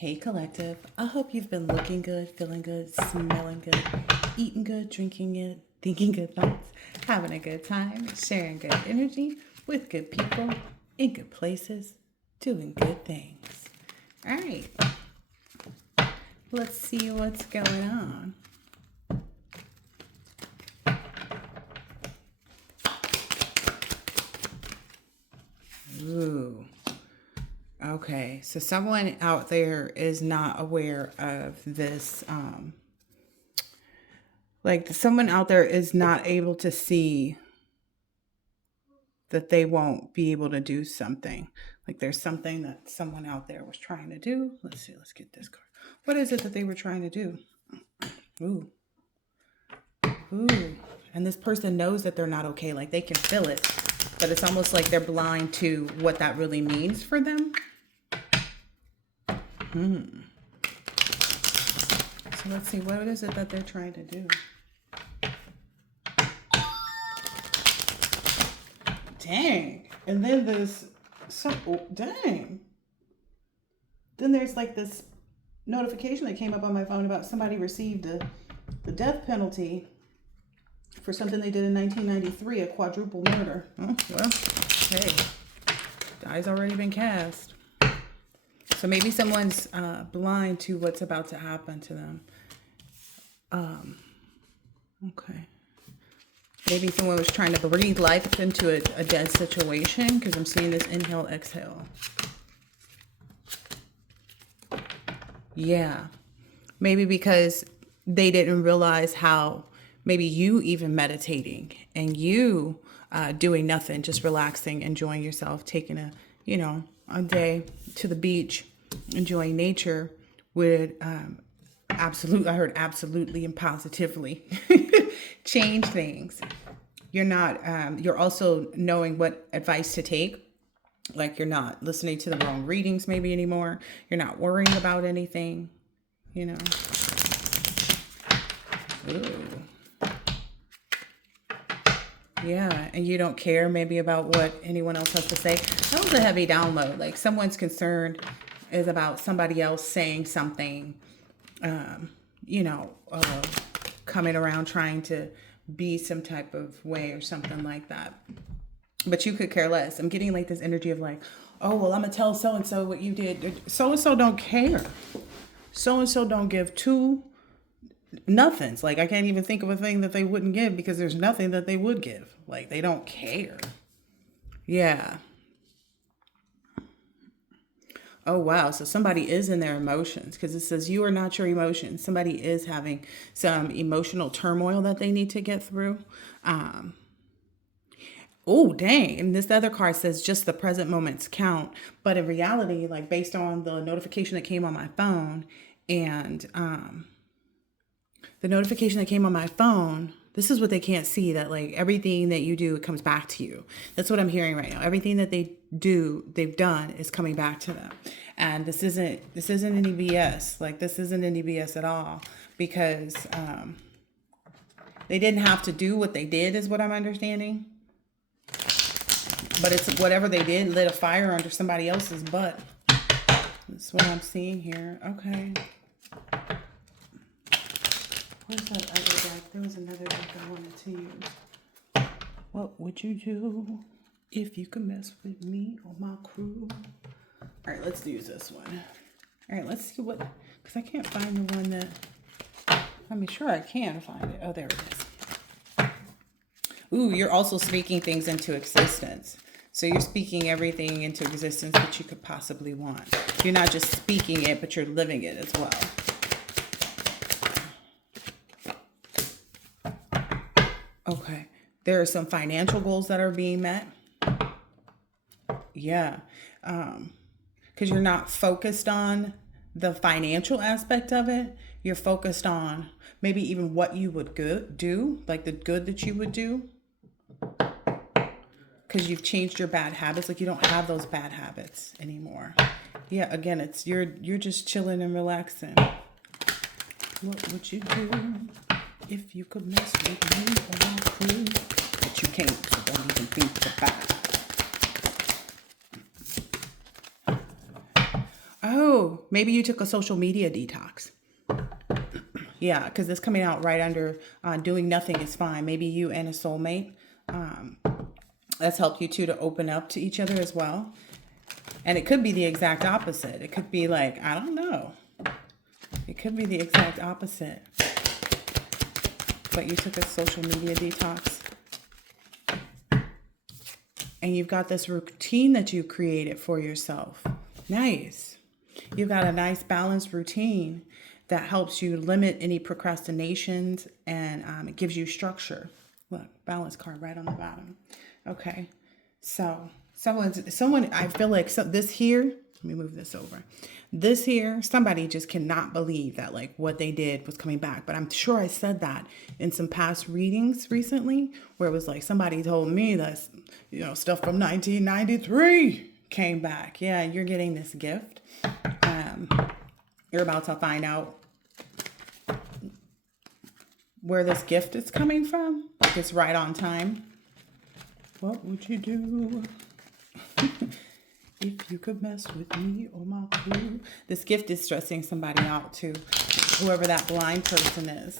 Hey, collective. I hope you've been looking good, feeling good, smelling good, eating good, drinking good, thinking good thoughts, having a good time, sharing good energy with good people in good places, doing good things. All right, let's see what's going on. Ooh. Okay, so someone out there is not aware of this. Like someone out there is not able to see that they won't be able to do something. Like there's something that someone out there was trying to do. Let's see, let's get this card. What is it that they were trying to do? Ooh. Ooh. And this person knows that they're not okay. Like they can feel it, but it's almost like they're blind to what that really means for them. So let's see, what is it that they're trying to do? Dang. And then there's dang. Then there's like this notification that came up on my phone about somebody received the death penalty for something they did in 1993, a quadruple murder. Oh, well, hey, die's already been cast. So maybe someone's blind to what's about to happen to them. Okay. Maybe someone was trying to breathe life into a dead situation, because I'm seeing this inhale, exhale. Yeah. Maybe because they didn't realize how maybe you even meditating and you doing nothing, just relaxing, enjoying yourself, taking a day to the beach, enjoying nature would I heard absolutely and positively change things. You're also knowing what advice to take. Like you're not listening to the wrong readings maybe anymore. You're not worrying about anything, you know. Ooh. Yeah, and you don't care maybe about what anyone else has to say. That was a heavy download. Like someone's concern is about somebody else saying something, coming around trying to be some type of way or something like that. But you could care less. I'm getting like this energy of like, oh, well, I'm going to tell so-and-so what you did. So-and-so don't care. So-and-so don't give two nothings. Like I can't even think of a thing that they wouldn't give because there's nothing that they would give. Like they don't care. Yeah. Oh, wow. So somebody is in their emotions because it says you are not your emotions. Somebody is having some emotional turmoil that they need to get through. Oh, dang. And this other card says just the present moments count. But in reality, like based on the notification that came on my phone and the notification that came on my phone, this is what they can't see, that like everything that you do, it comes back to you. That's what I'm hearing right now. Everything that they've done is coming back to them. And this isn't any BS. Like this isn't any BS at all because they didn't have to do what they did is what I'm understanding. But it's whatever they did lit a fire under somebody else's butt. That's what I'm seeing here. Okay. Where's that other deck? There was another deck I wanted to use. What would you do if you could mess with me or my crew? All right, let's use this one. All right, let's see what, because I can't find the one that, I mean, sure I can find it. Oh, there it is. Ooh, you're also speaking things into existence. So you're speaking everything into existence that you could possibly want. You're not just speaking it, but you're living it as well. Okay. There are some financial goals that are being met. Yeah. Because you're not focused on the financial aspect of it. You're focused on maybe even what you would do, like the good that you would do. Because you've changed your bad habits. Like you don't have those bad habits anymore. Yeah, again, it's you're just chilling and relaxing. What would you do if you could mess with me or my crew? But you can't, so don't even think about it. Oh, Oh, maybe you took a social media detox. Yeah, because it's coming out right under doing nothing is fine. Maybe you and a soulmate. That's helped you two to open up to each other as well. And it could be the exact opposite. It could be like, I don't know. It could be the exact opposite. But you took a social media detox. And you've got this routine that you created for yourself. Nice. You've got a nice balanced routine that helps you limit any procrastinations, and it gives you structure. Look, balance card right on the bottom. Okay. So someone, I feel like this here, let me move this over. This here, somebody just cannot believe that like what they did was coming back. But I'm sure I said that in some past readings recently, where it was like somebody told me that, stuff from 1993 came back. Yeah, you're getting this gift. You're about to find out where this gift is coming from. It's right on time. What would you do if you could mess with me or my crew? This gift is stressing somebody out too, whoever that blind person is.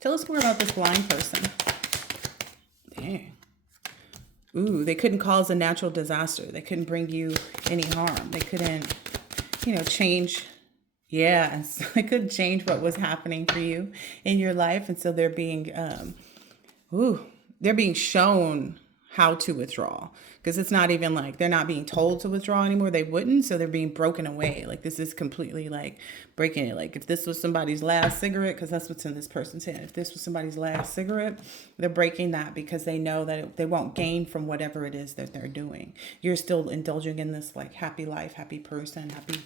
Tell us more about this blind person. Dang. Ooh, they couldn't cause a natural disaster. They couldn't bring you any harm. They couldn't, change. Yeah, and so they couldn't change what was happening for you in your life. And so they're being, they're being shown how to withdraw, because it's not even like they're not being told to withdraw anymore. They wouldn't. So they're being broken away. Like this is completely like breaking it. Like if this was somebody's last cigarette, because that's what's in this person's hand. If this was somebody's last cigarette, they're breaking that because they know that they won't gain from whatever it is that they're doing. You're still indulging in this like happy life, happy person, happy.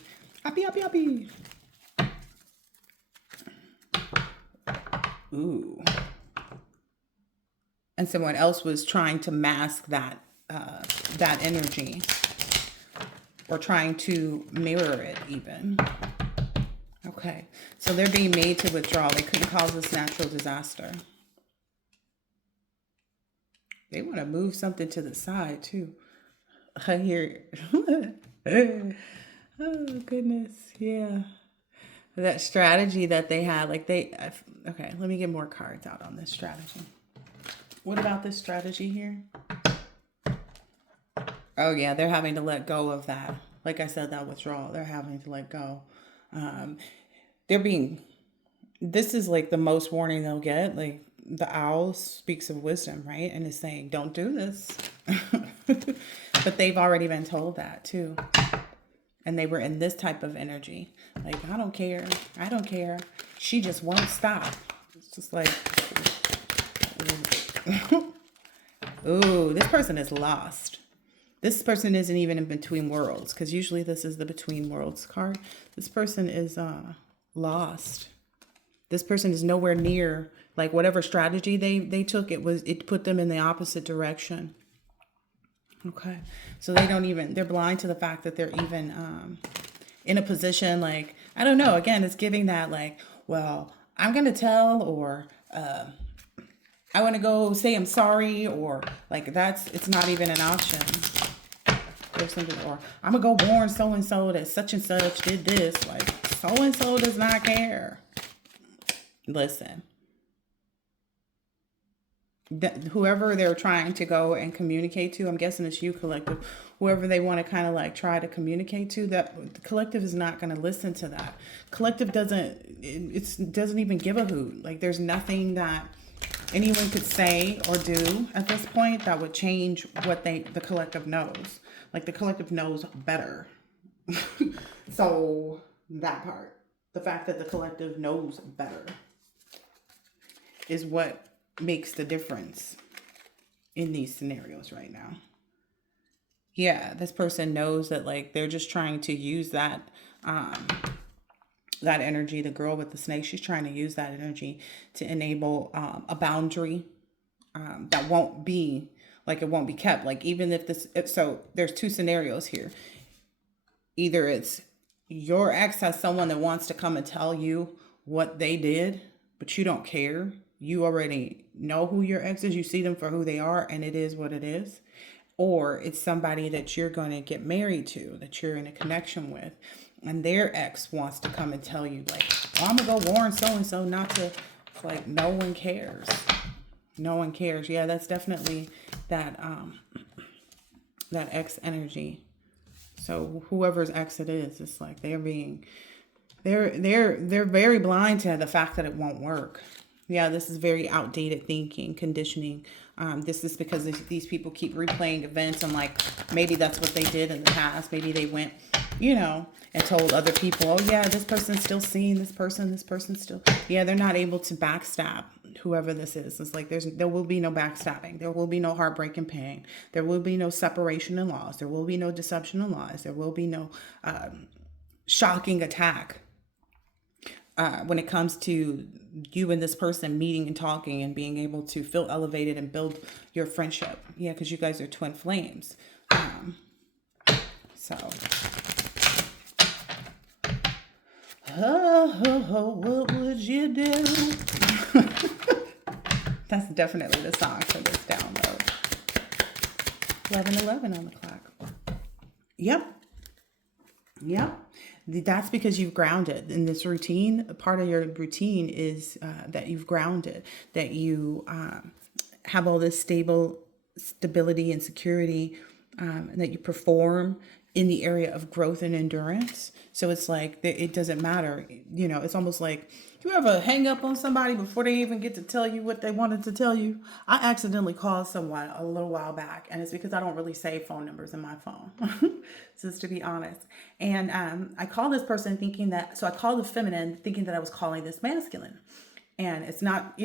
Ooh. And someone else was trying to mask that energy, or trying to mirror it even. Okay. So they're being made to withdraw. They couldn't cause this natural disaster. They want to move something to the side too. I hear. Oh goodness. Yeah. That strategy that they had, okay, let me get more cards out on this strategy. What about this strategy here? Oh yeah, they're having to let go of that. Like I said, that withdrawal, they're having to let go. This is like the most warning they'll get. Like the owl speaks of wisdom, right? And is saying, don't do this. But they've already been told that too. And they were in this type of energy. Like, I don't care. She just won't stop. It's just like, ooh, this person is lost. This person isn't even in between worlds, because usually this is the between worlds card. This person is lost. This person is nowhere near, like whatever strategy they took, it put them in the opposite direction. Okay. So they're blind to the fact that they're even in a position, like, I don't know. Again, it's giving that like, well, I'm going to tell, or I want to go say I'm sorry, or like it's not even an option. Or something, or I'm going to go warn so-and-so that such and such did this. Like so-and-so does not care. Listen. Whoever they're trying to go and communicate to, I'm guessing it's you, collective, whoever they want to kind of like try to communicate to, that the collective is not going to listen to that. Collective doesn't even give a hoot. Like there's nothing that anyone could say or do at this point that would change what the collective knows. Like the collective knows better. So that part, the fact that the collective knows better is what makes the difference in these scenarios right now. Yeah, this person knows that like they're just trying to use that that energy. The girl with the snake, she's trying to use that energy to enable a boundary that won't be like, it won't be kept. Like even so there's two scenarios here. Either it's your ex has someone that wants to come and tell you what they did, but you don't care. You already know who your ex is. You see them for who they are, and it is what it is. or it's somebody that you're going to get married to, that you're in a connection with, and their ex wants to come and tell you like, oh, I'm gonna go warn so and so not to. It's like no one cares. No one cares. Yeah, that's definitely that that ex energy. So whoever's ex it is, it's like they're very blind to the fact that it won't work. Yeah, this is very outdated thinking, conditioning. This is because these people keep replaying events, and like maybe that's what they did in the past. Maybe they went, and told other people, oh yeah, this person's still seeing this person's still. Yeah, they're not able to backstab whoever this is. It's like there will be no backstabbing. There will be no heartbreak and pain. There will be no separation and loss. There will be no deception and lies. There will be no shocking attack. When it comes to you and this person meeting and talking and being able to feel elevated and build your friendship. Yeah, because you guys are twin flames. So, what would you do? That's definitely the song for this download. 11:11 on the clock. Yep. That's because you've grounded in this routine. Part of your routine is that you've grounded, that you have all this stability and security, and that you perform in the area of growth and endurance. So it's like it doesn't matter. It's almost like, you ever hang up on somebody before they even get to tell you what they wanted to tell you? I accidentally called someone a little while back, and it's because I don't really save phone numbers in my phone, just to be honest. And I called this person so I called the feminine thinking that I was calling this masculine. And it's not,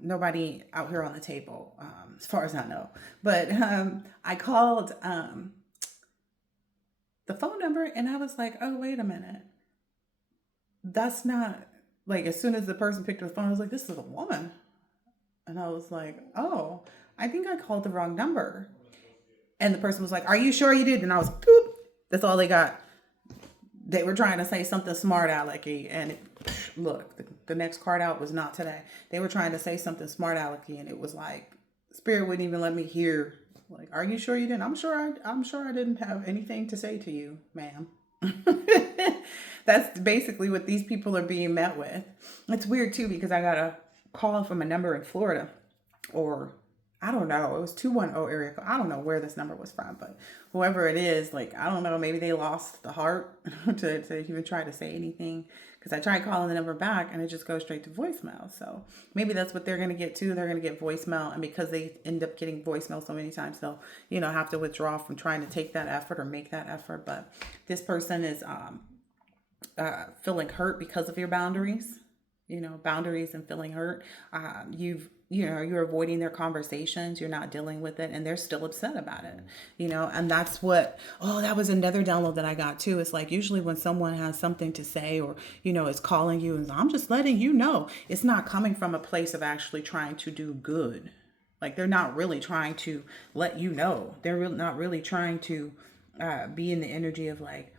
nobody out here on the table, as far as I know. But I called the phone number, and I was like, oh, wait a minute. That's not... Like, as soon as the person picked up the phone, I was like, this is a woman. And I was like, oh, I think I called the wrong number. And the person was like, are you sure you did? And I was, boop. That's all they got. They were trying to say something smart alecky. And look, the next card out was not today. They were trying to say something smart alecky. And it was like, Spirit wouldn't even let me hear. Like, are you sure you didn't? I'm sure I didn't have anything to say to you, ma'am. That's basically what these people are being met with. It's weird too, because I got a call from a number in Florida, or I don't know, it was 210 area code. I don't know where this number was from, but whoever it is, like, I don't know, maybe they lost the heart to even try to say anything, because I tried calling the number back and it just goes straight to voicemail. So maybe that's what they're going to get too. They're going to get voicemail, and because they end up getting voicemail so many times, they'll have to withdraw from trying to take that effort or make that effort. But this person is feeling hurt because of your boundaries, boundaries and feeling hurt. You're avoiding their conversations. You're not dealing with it, and they're still upset about it, and that's what, that was another download that I got too. It's like, usually when someone has something to say, or, is calling you and I'm just letting you know, it's not coming from a place of actually trying to do good. Like, they're not really trying to let you know. They're not really trying to be in the energy of like,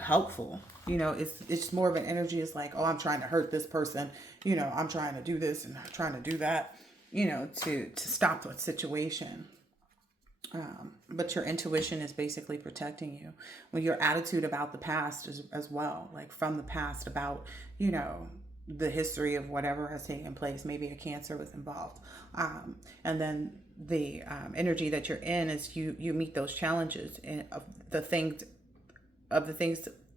helpful. It's more of an energy. It's like, oh, I'm trying to hurt this person. I'm trying to do this and I'm trying to do that, to stop the situation. But your intuition is basically protecting you. Well, your attitude about the past as well, like from the past about, the history of whatever has taken place. Maybe a cancer was involved. And then the energy that you're in is you meet those challenges of the things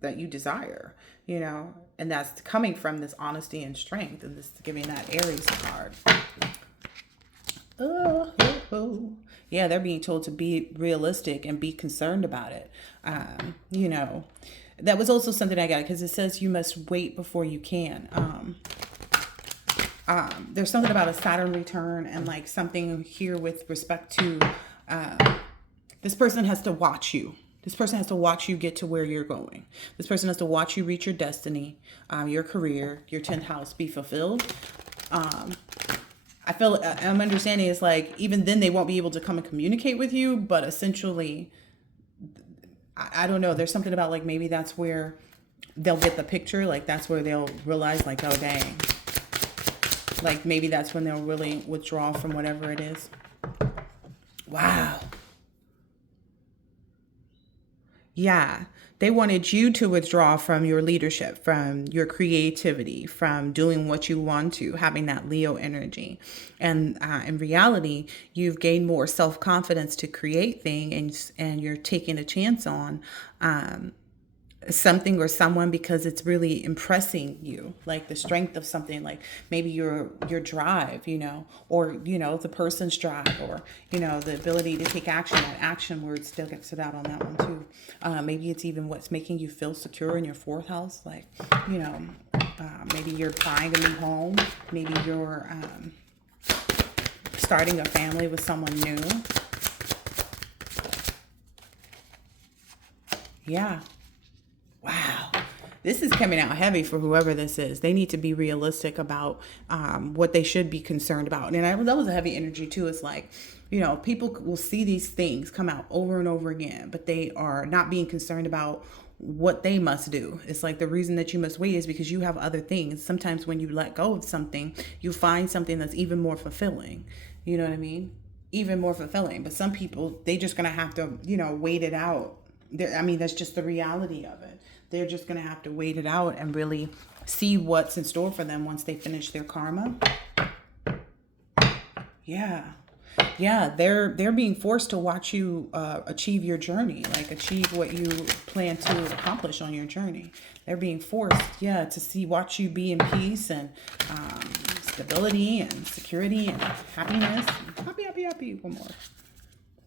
that you desire, and that's coming from this honesty and strength, and this giving that Aries card. Yeah, they're being told to be realistic and be concerned about it. That was also something I got, because it says you must wait before you can. There's something about a Saturn return, and like something here with respect to this person has to watch you. This person has to watch you get to where you're going. This person has to watch you reach your destiny, your career, your 10th house be fulfilled. I'm understanding it's like, even then they won't be able to come and communicate with you, but essentially, I don't know. There's something about like, maybe that's where they'll get the picture. Like, that's where they'll realize like, oh, dang. Like, maybe that's when they'll really withdraw from whatever it is. Wow. Yeah. They wanted you to withdraw from your leadership, from your creativity, from doing what you want to, having that Leo energy. And in reality, you've gained more self confidence to create things, and you're taking a chance on something or someone because it's really impressing you, like the strength of something, like maybe your drive, or the person's drive, or the ability to take action. That action word still gets it out on that one too. Maybe it's even what's making you feel secure in your fourth house, like maybe you're buying a new home, maybe you're starting a family with someone new. Yeah. Wow. This is coming out heavy for whoever this is. They need to be realistic about what they should be concerned about. And that was a heavy energy too. It's like, people will see these things come out over and over again, but they are not being concerned about what they must do. It's like the reason that you must wait is because you have other things. Sometimes when you let go of something, you find something that's even more fulfilling. You know what I mean? Even more fulfilling. But some people, they just gonna have to, wait it out. That's just the reality of it. They're just going to have to wait it out and really see what's in store for them once they finish their karma. Yeah. Yeah, they're being forced to watch you achieve your journey, like achieve what you plan to accomplish on your journey. They're being forced, watch you be in peace and stability and security and happiness. Happy, happy, happy. One more.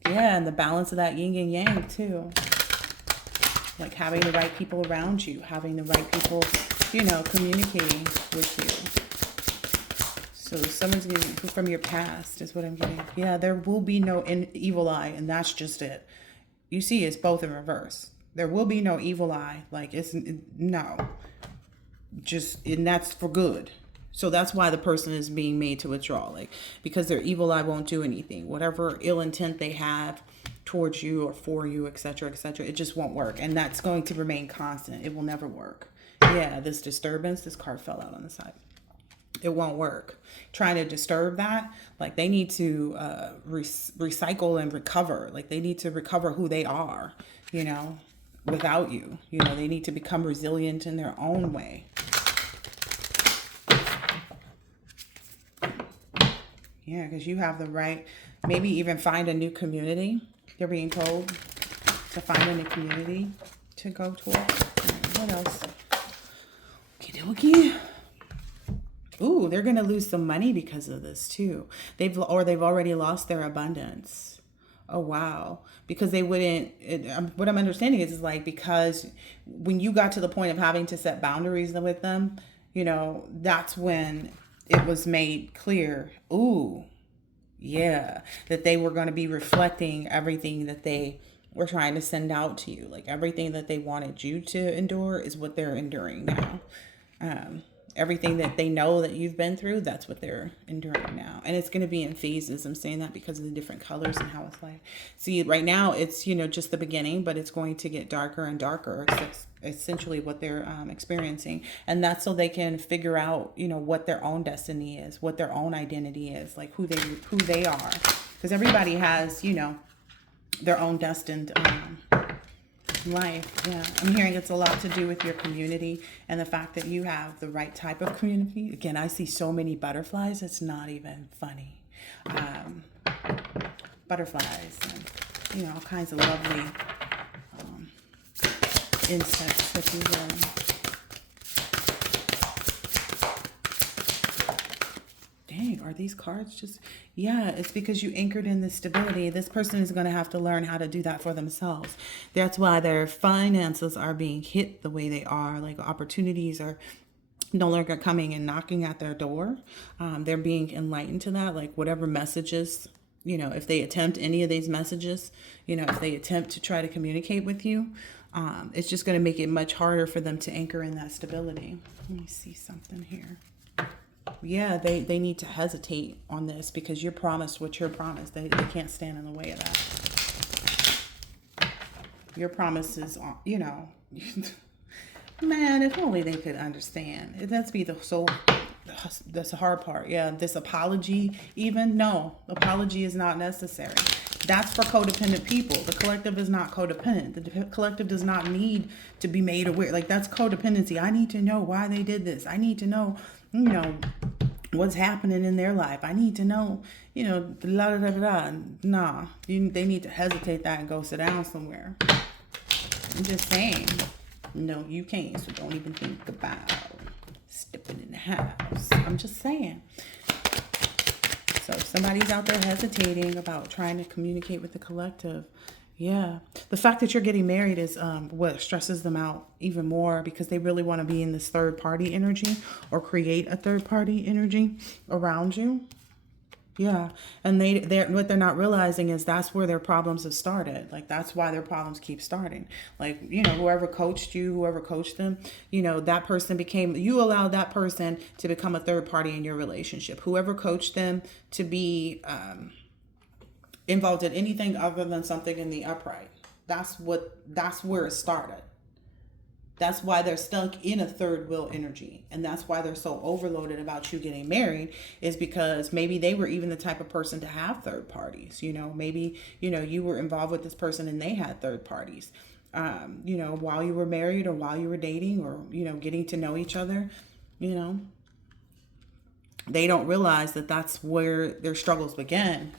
Yeah, and the balance of that yin and yang too. Like having the right people around you, having the right people, communicating with you. So someone's getting from your past is what I'm getting. Yeah, there will be no evil eye, and that's just it. You see, it's both in reverse. There will be no evil eye. Like no, and that's for good. So that's why the person is being made to withdraw, like because their evil eye won't do anything. Whatever ill intent they have towards you or for you, etc., etc., it just won't work, and that's going to remain constant. It will never work. Yeah, this disturbance, this card fell out on the side. It won't work. Trying to disturb that, like they need to recycle and recover. Like they need to recover who they are, without you. They need to become resilient in their own way. Yeah, because you have the right, maybe even find a new community. They're being told to find a new community to go towards. What else? Okie. Ooh, they're going to lose some money because of this too. They've already lost their abundance. Oh, wow. Because they wouldn't, what I'm understanding is like, because when you got to the point of having to set boundaries with them, that's when it was made clear, that they were going to be reflecting everything that they were trying to send out to you. Like everything that they wanted you to endure is what they're enduring now. Everything that they know that you've been through, that's what they're enduring now. And it's going to be in phases. I'm saying that because of the different colors and how it's like. See, right now it's, just the beginning, but it's going to get darker and darker. It's essentially what they're experiencing. And that's so they can figure out, what their own destiny is, what their own identity is, like who they are. Because everybody has, their own destined life. Yeah, I'm hearing it's a lot to do with your community and the fact that you have the right type of community. Again, I see so many butterflies, it's not even funny. Butterflies and all kinds of lovely insects that you Dang, are these cards just... Yeah, it's because you anchored in the stability. This person is going to have to learn how to do that for themselves. That's why their finances are being hit the way they are. Like opportunities are no longer coming and knocking at their door. They're being enlightened to that. Like whatever messages, if they attempt any of these messages, if they attempt to try to communicate with you, it's just going to make it much harder for them to anchor in that stability. Let me see something here. Yeah, they need to hesitate on this because you're promised what you're promised. They can't stand in the way of that. Your promises are, man, if only they could understand. That's the hard part. Yeah, this apology even, no, apology is not necessary. That's for codependent people. The collective is not codependent. The collective does not need to be made aware. Like, that's codependency. I need to know why they did this. I need to know, what's happening in their life. I need to know, la da da da da. Nah, they need to hesitate that and go sit down somewhere. I'm just saying. No, you can't. So don't even think about stepping in the house. I'm just saying. So if somebody's out there hesitating about trying to communicate with the collective, yeah. The fact that you're getting married is what stresses them out even more, because they really want to be in this third party energy or create a third party energy around you. Yeah. And they're what they're not realizing is that's where their problems have started. Like, that's why their problems keep starting. Like, whoever coached you, whoever coached them, that person you allowed that person to become a third party in your relationship. Whoever coached them to be involved in anything other than something in the upright. That's where it started. That's why they're stuck in a third wheel energy. And that's why they're so overloaded about you getting married, is because maybe they were even the type of person to have third parties. Maybe, you were involved with this person and they had third parties, while you were married or while you were dating or, getting to know each other, They don't realize that that's where their struggles begin,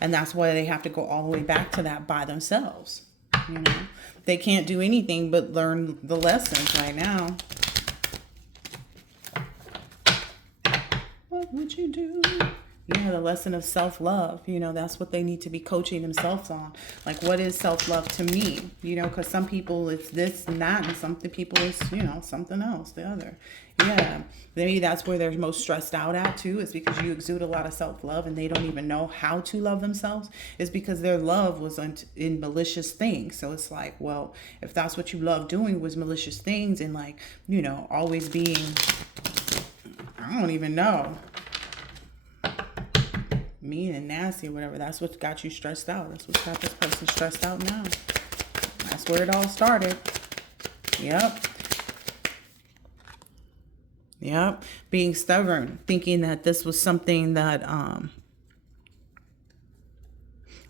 and that's why they have to go all the way back to that by themselves. They can't do anything but learn the lessons right now. What would you do? Yeah, the lesson of self-love, that's what they need to be coaching themselves on. Like, what is self-love to me? Because some people it's this and that, and some people it's, something else, the other. Yeah, maybe that's where they're most stressed out at too, is because you exude a lot of self-love and they don't even know how to love themselves. Is because their love was in malicious things. So it's like, well, if that's what you love doing was malicious things and like, always being, I don't even know, mean and nasty or whatever, that's what got you stressed out. That's what got this person stressed out now. That's where it all started. Yep. Being stubborn, thinking that this was something that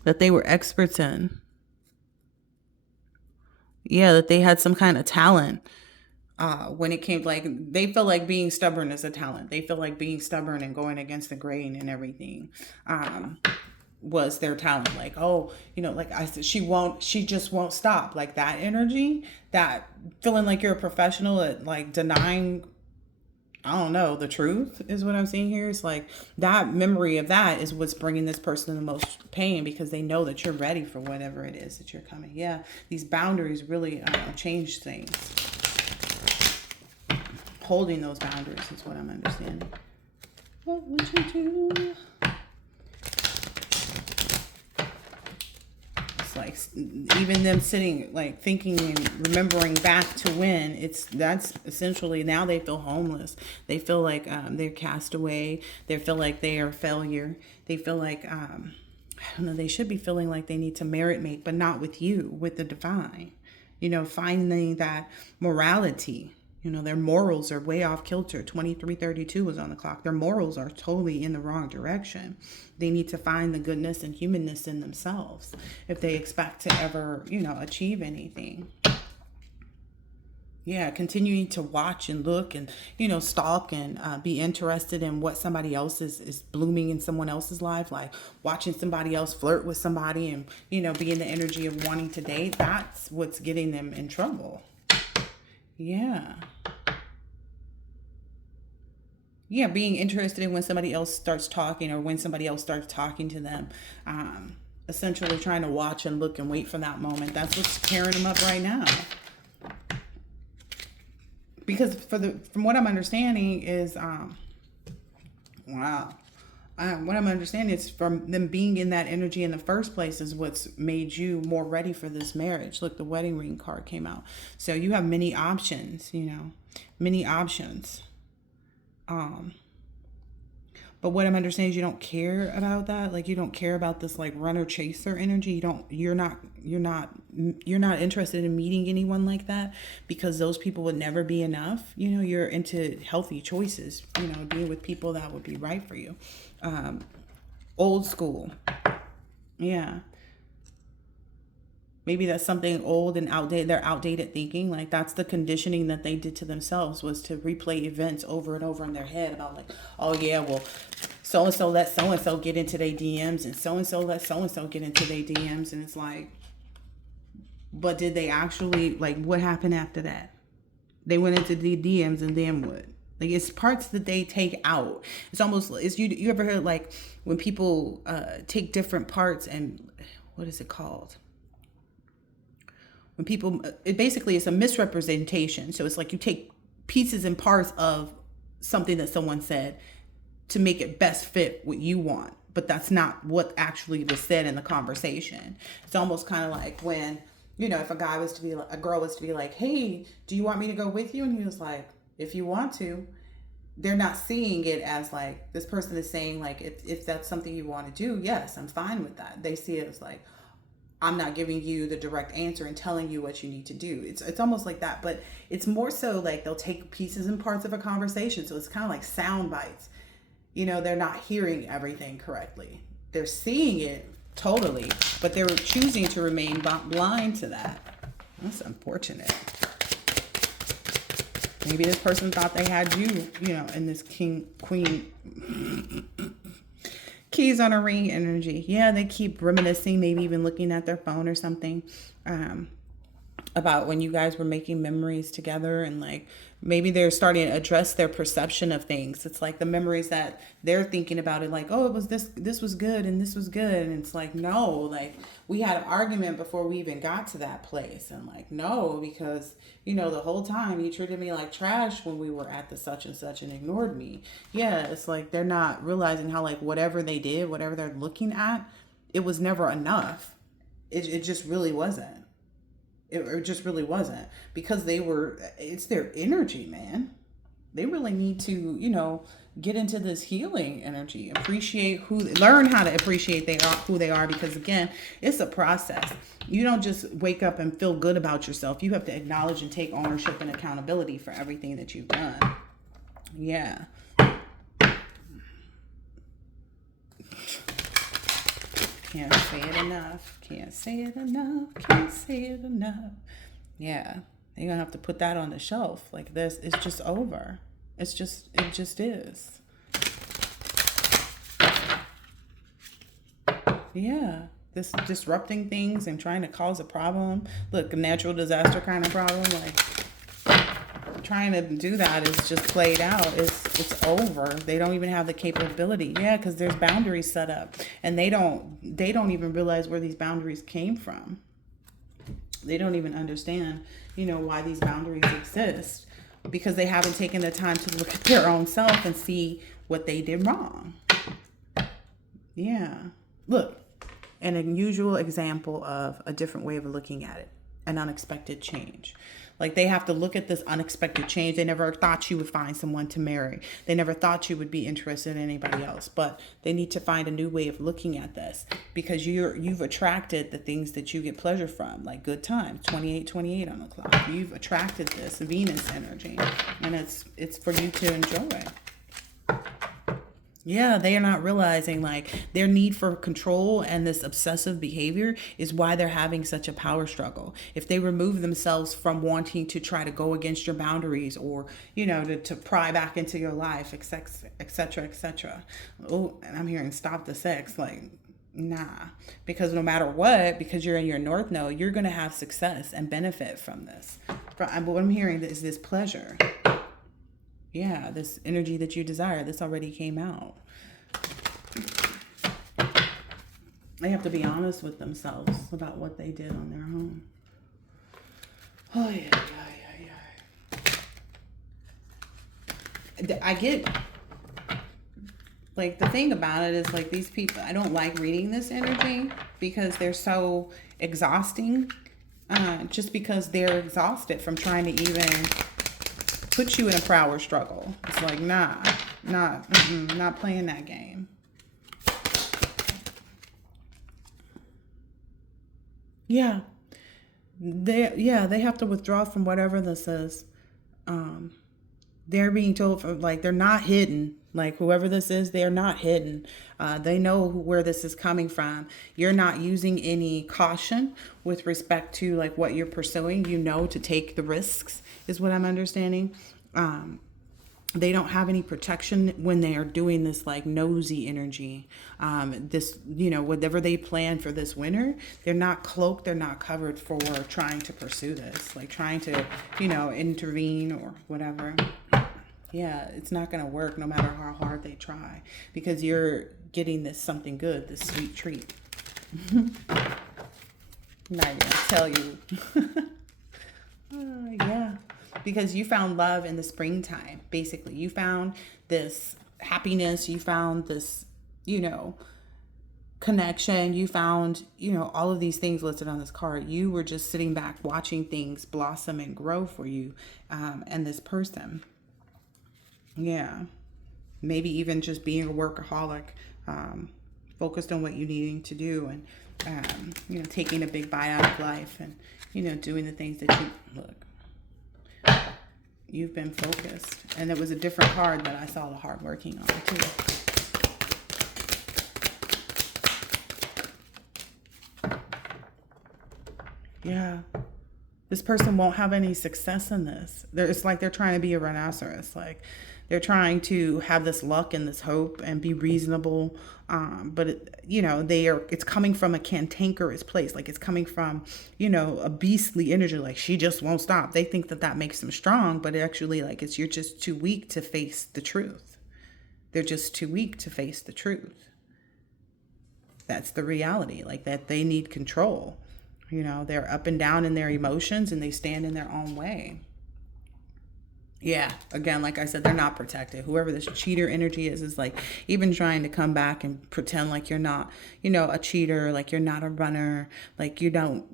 that they were experts in. Yeah, that they had some kind of talent. When it came, like, they feel like being stubborn is a talent. They feel like being stubborn and going against the grain and everything was their talent. Like, oh, like I said, she just won't stop. Like, that energy, that feeling like you're a professional at like denying, I don't know, the truth is what I'm seeing here. It's like that memory of that is what's bringing this person the most pain, because they know that you're ready for whatever it is that you're coming. Yeah, these boundaries really change things. Holding those boundaries is what I'm understanding. What would you do? It's like even them sitting, like thinking and remembering back to when that's essentially, now they feel homeless. They feel like they're cast away. They feel like they are a failure. They feel like, I don't know, they should be feeling like they need to merit mate, but not with you, with the divine. Finding that morality. Their morals are way off kilter. 2332 was on the clock. Their morals are totally in the wrong direction. They need to find the goodness and humanness in themselves if they expect to ever, achieve anything. Yeah, continuing to watch and look and, stalk and be interested in what somebody else is blooming in someone else's life, like watching somebody else flirt with somebody and, be in the energy of wanting to date. That's what's getting them in trouble. Yeah. Yeah, being interested in when somebody else starts talking or when somebody else starts talking to them. Essentially trying to watch and look and wait for that moment. That's what's tearing them up right now. Because from what I'm understanding is, wow. What I'm understanding is from them being in that energy in the first place is what's made you more ready for this marriage. Look, the wedding ring card came out. So you have many options, many options. But what I'm understanding is you don't care about that. Like, you don't care about this like runner chaser energy. You're not interested in meeting anyone like that, because those people would never be enough. You're into healthy choices, being with people that would be right for you. Old school. Yeah. Maybe that's something old and outdated. They're outdated thinking. Like that's the conditioning that they did to themselves, was to replay events over and over in their head about like, oh yeah, well, so and so let so and so get into their DMs, and so let so and so get into their DMs, and it's like, but did they actually, like, what happened after that? They went into the DMs and then what? Like, it's parts that they take out. It's almost, it's you ever heard like when people take different parts and what is it called? When people, it basically is a misrepresentation. So it's like you take pieces and parts of something that someone said to make it best fit what you want, but that's not what actually was said in the conversation. It's almost kind of like when, you know, if a guy was to be, a girl was to be like, hey, do you want me to go with you? And he was like, if you want to. They're not seeing it as like, this person is saying like, if that's something you want to do, yes, I'm fine with that. They see it as like, I'm not giving you the direct answer and telling you what you need to do. It's almost like that, but it's more so like they'll take pieces and parts of a conversation. So it's kind of like sound bites. You know, they're not hearing everything correctly. They're seeing it totally, but they're choosing to remain blind to that. That's unfortunate. Maybe this person thought they had you, you know, in this king, queen, keys on a ring energy. Yeah, they keep reminiscing, maybe even looking at their phone or something, about when you guys were making memories together, and like maybe they're starting to address their perception of things. It's like the memories that they're thinking about it, like, oh, it was this was good and this was good, and it's like, no, like we had an argument before we even got to that place, and like, no, because you know the whole time you treated me like trash when we were at the such and such and ignored me. Yeah, it's like they're not realizing how like whatever they did, whatever they're looking at, it was never enough. It just really wasn't. It just really wasn't, because it's their energy, man. They really need to, you know, get into this healing energy, learn how to appreciate who they are, because again, it's a process. You don't just wake up and feel good about yourself. You have to acknowledge and take ownership and accountability for everything that you've done. Yeah. Can't say it enough. Can't say it enough. Can't say it enough. Yeah. You're going to have to put that on the shelf. Like this, it's just over. It just is. Yeah. This disrupting things and trying to cause a problem. Look, a natural disaster kind of problem. Like trying to do that is just played out. It's over. They don't even have the capability. Yeah, because there's boundaries set up, and they don't even realize where these boundaries came from. They don't even understand, you know, why these boundaries exist, because they haven't taken the time to look at their own self and see what they did wrong. Yeah. Look, an unusual example of a different way of looking at it, an unexpected change. Like they have to look at this unexpected change. They never thought you would find someone to marry. They never thought you would be interested in anybody else, but they need to find a new way of looking at this, because you've attracted the things that you get pleasure from, like good times, 28 on the clock. You've attracted this Venus energy, and it's for you to enjoy. Yeah, they are not realizing like their need for control and this obsessive behavior is why they're having such a power struggle. If they remove themselves from wanting to try to go against your boundaries, or, you know, to pry back into your life, etc., etc. Oh, and I'm hearing stop the sex. Like, nah, because no matter what, because you're in your North Node, you're going to have success and benefit from this. But what I'm hearing is this pleasure. Yeah, this energy that you desire, this already came out. They have to be honest with themselves about what they did on their own. Oh, yeah. I get, like, the thing about it is, like, these people, I don't like reading this energy because they're so exhausting. Just because they're exhausted from trying to even put you in a power struggle. It's like, not playing that game. Yeah. They have to withdraw from whatever this is. They're being told, like, they're not hidden. Like whoever this is, they're not hidden. They know where this is coming from. You're not using any caution with respect to like what you're pursuing. You know to take the risks is what I'm understanding. They don't have any protection when they are doing this like nosy energy. This, whatever they plan for this winter, they're not cloaked, they're not covered for trying to pursue this, like trying to, intervene or whatever. Yeah, it's not going to work no matter how hard they try, because you're getting this something good, this sweet treat. I'm not even going to tell you. Yeah, because you found love in the springtime. Basically, you found this happiness, you found this, connection, you found, all of these things listed on this card. You were just sitting back watching things blossom and grow for you, and this person. Yeah, maybe even just being a workaholic, focused on what you needing to do, and taking a big bite out of life, and doing the things that you've been focused. And it was a different card that I saw the heart working on too. Yeah. This person won't have any success in this. It's like they're trying to be a rhinoceros. Like they're trying to have this luck and this hope and be reasonable. But it's coming from a cantankerous place. Like it's coming from, a beastly energy. Like she just won't stop. They think that makes them strong, but actually like you're just too weak to face the truth. They're just too weak to face the truth. That's the reality. Like that they need control. They're up and down in their emotions and they stand in their own way. Yeah, again, like I said, they're not protected. Whoever this cheater energy is like even trying to come back and pretend like you're not, a cheater, like you're not a runner, like you don't,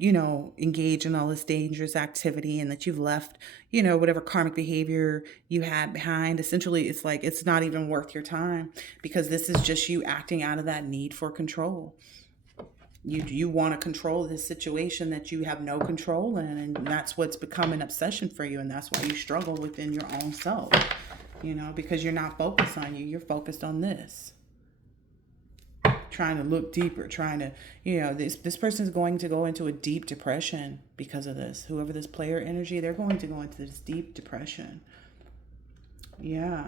engage in all this dangerous activity, and that you've left, whatever karmic behavior you had behind. Essentially, it's like it's not even worth your time, because this is just you acting out of that need for control. You want to control this situation that you have no control in, and that's what's become an obsession for you, and that's why you struggle within your own self, because you're not focused on you, you're focused on this. Trying to look deeper, trying to, this person's going to go into a deep depression because of this. Whoever this player energy, they're going to go into this deep depression. Yeah.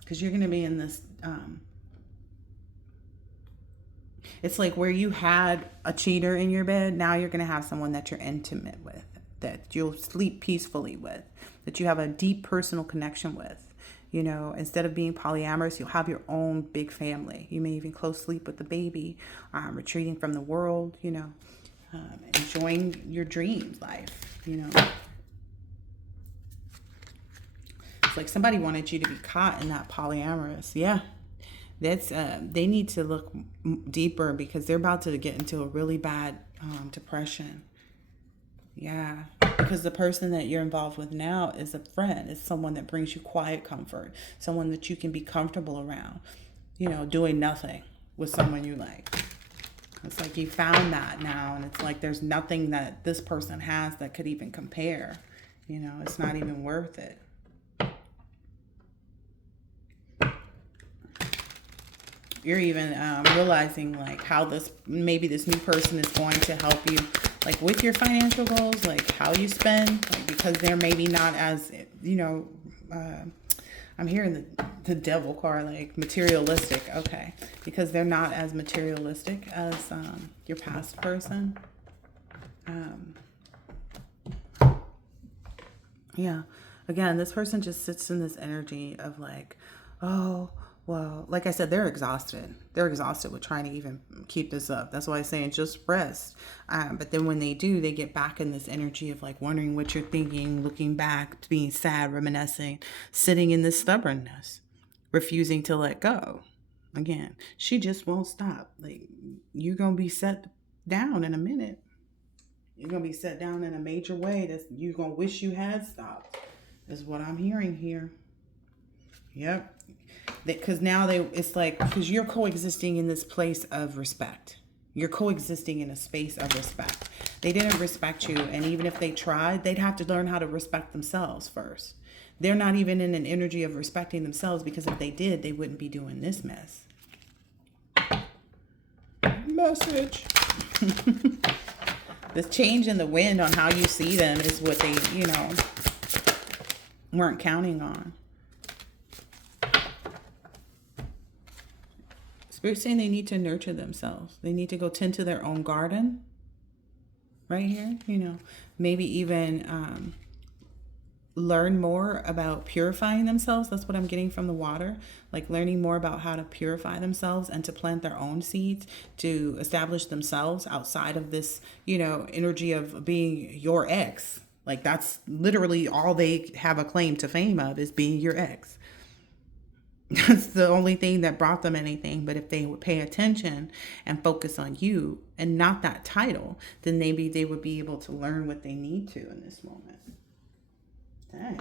Because you're going to be in this, it's like where you had a cheater in your bed, now you're going to have someone that you're intimate with, that you'll sleep peacefully with, that you have a deep personal connection with. Instead of being polyamorous, you'll have your own big family. You may even close sleep with the baby, retreating from the world, enjoying your dream life, It's like somebody wanted you to be caught in that polyamorous. Yeah. That's they need to look deeper, because they're about to get into a really bad depression. Yeah, because the person that you're involved with now is a friend. It's someone that brings you quiet comfort, someone that you can be comfortable around, doing nothing with someone you like. It's like you found that now, and it's like there's nothing that this person has that could even compare. It's not even worth it. You're even realizing like how maybe this new person is going to help you like with your financial goals, like how you spend, like, because they're maybe not as, I'm hearing the devil card, like materialistic. Okay. Because they're not as materialistic as your past person. Yeah. Again, this person just sits in this energy of like, oh, well, like I said, they're exhausted. They're exhausted with trying to even keep this up. That's why I'm saying just rest. But then when they do, they get back in this energy of like wondering what you're thinking, looking back, being sad, reminiscing, sitting in this stubbornness, refusing to let go. Again, she just won't stop. Like you're going to be set down in a minute. You're going to be set down in a major way that you're going to wish you had stopped, is what I'm hearing here. Yep. Because now it's like, because you're coexisting in this place of respect. You're coexisting in a space of respect. They didn't respect you. And even if they tried, they'd have to learn how to respect themselves first. They're not even in an energy of respecting themselves, because if they did, they wouldn't be doing this mess. Message. This change in the wind on how you see them is what they, weren't counting on. Spirit's saying they need to nurture themselves. They need to go tend to their own garden. Right here, maybe even learn more about purifying themselves. That's what I'm getting from the water. Like learning more about how to purify themselves and to plant their own seeds, to establish themselves outside of this, energy of being your ex. Like that's literally all they have a claim to fame of, is being your ex. That's the only thing that brought them anything. But if they would pay attention and focus on you and not that title, then maybe they would be able to learn what they need to in this moment. Dang.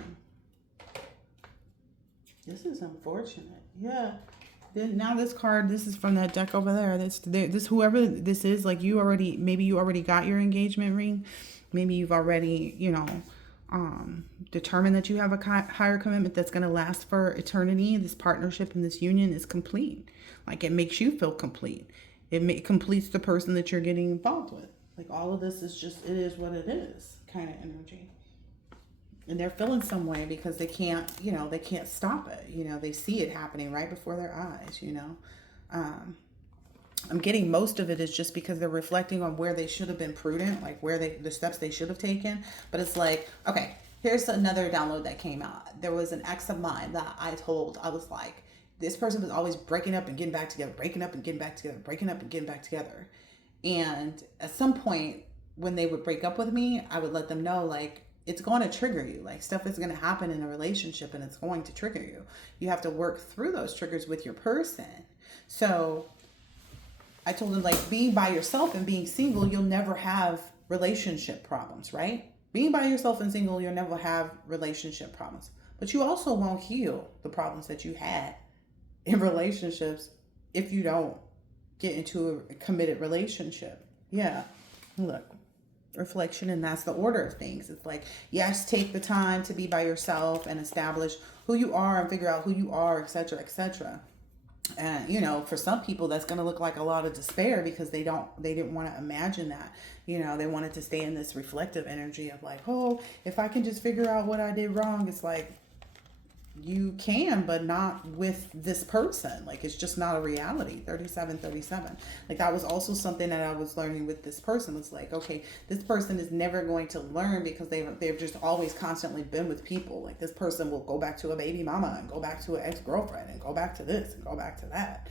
This is unfortunate. Yeah. Then now this card, this is from that deck over there. This whoever this is, like maybe you already got your engagement ring. Maybe you've already, determined that you have a higher commitment that's going to last for eternity. This partnership and this union is complete. Like it makes you feel complete. It completes the person that you're getting involved with. Like all of this is just, it is what it is kind of energy. And they're feeling some way because they can't, they can't stop it. They see it happening right before their eyes, I'm getting most of it is just because they're reflecting on where they should have been prudent, like the steps they should have taken. But it's like, okay, here's another download that came out. There was an ex of mine that I was like, this person was always breaking up and getting back together, breaking up and getting back together, breaking up and getting back together. And at some point when they would break up with me, I would let them know, like, it's going to trigger you. Like stuff is going to happen in a relationship and it's going to trigger you. You have to work through those triggers with your person. So I told them, like, being by yourself and being single, you'll never have relationship problems, right? Being by yourself and single, you'll never have relationship problems. But you also won't heal the problems that you had in relationships if you don't get into a committed relationship. Yeah. Look, reflection, and that's the order of things. It's like, yes, take the time to be by yourself and establish who you are and figure out who you are, etc., etc. And, for some people, that's going to look like a lot of despair because they didn't want to imagine that. They wanted to stay in this reflective energy of like, oh, if I can just figure out what I did wrong. It's like, you can, but not with this person. Like, it's just not a reality. 3737. Like, that was also something that I was learning with this person. It's like, okay, this person is never going to learn because they've just always constantly been with people. Like, this person will go back to a baby mama and go back to an ex-girlfriend and go back to this and go back to that,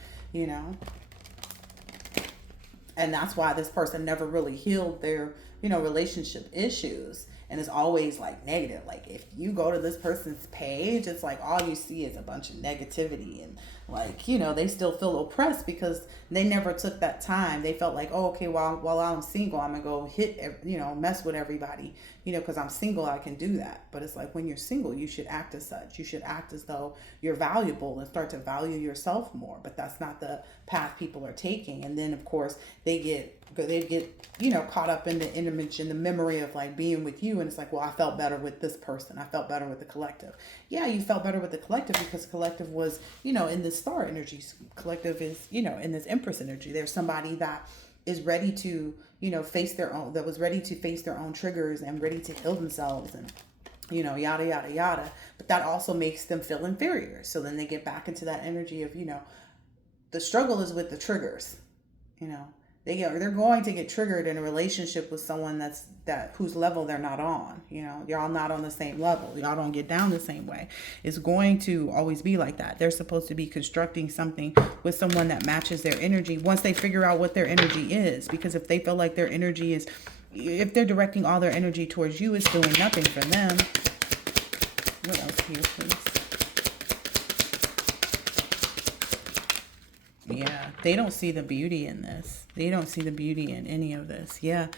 And that's why this person never really healed their, relationship issues. And it's always like negative. Like if you go to this person's page, it's like all you see is a bunch of negativity. And like, they still feel oppressed because they never took that time. They felt like, oh, okay, while I'm single, I'm going to go hit, mess with everybody, because I'm single, I can do that. But it's like when you're single, you should act as such. You should act as though you're valuable and start to value yourself more. But that's not the path people are taking. And then, of course, they get caught up in the image and the memory of like being with you. And it's like, well, I felt better with this person. I felt better with the collective. Yeah, you felt better with the collective because collective was, in this star energy. Collective is, in this Empress energy. There's somebody that is ready to, face their own, that was ready to face their own triggers and ready to heal themselves and, yada, yada, yada. But that also makes them feel inferior. So then they get back into that energy of, the struggle is with the triggers, they're going to get triggered in a relationship with someone whose level they're not on. Y'all not on the same level. Y'all don't get down the same way. It's going to always be like that. They're supposed to be constructing something with someone that matches their energy once they figure out what their energy is. Because if they feel like their energy is, if they're directing all their energy towards you, it's doing nothing for them. What else here, please? Yeah, they don't see the beauty in this. They don't see the beauty in any of this. Yeah,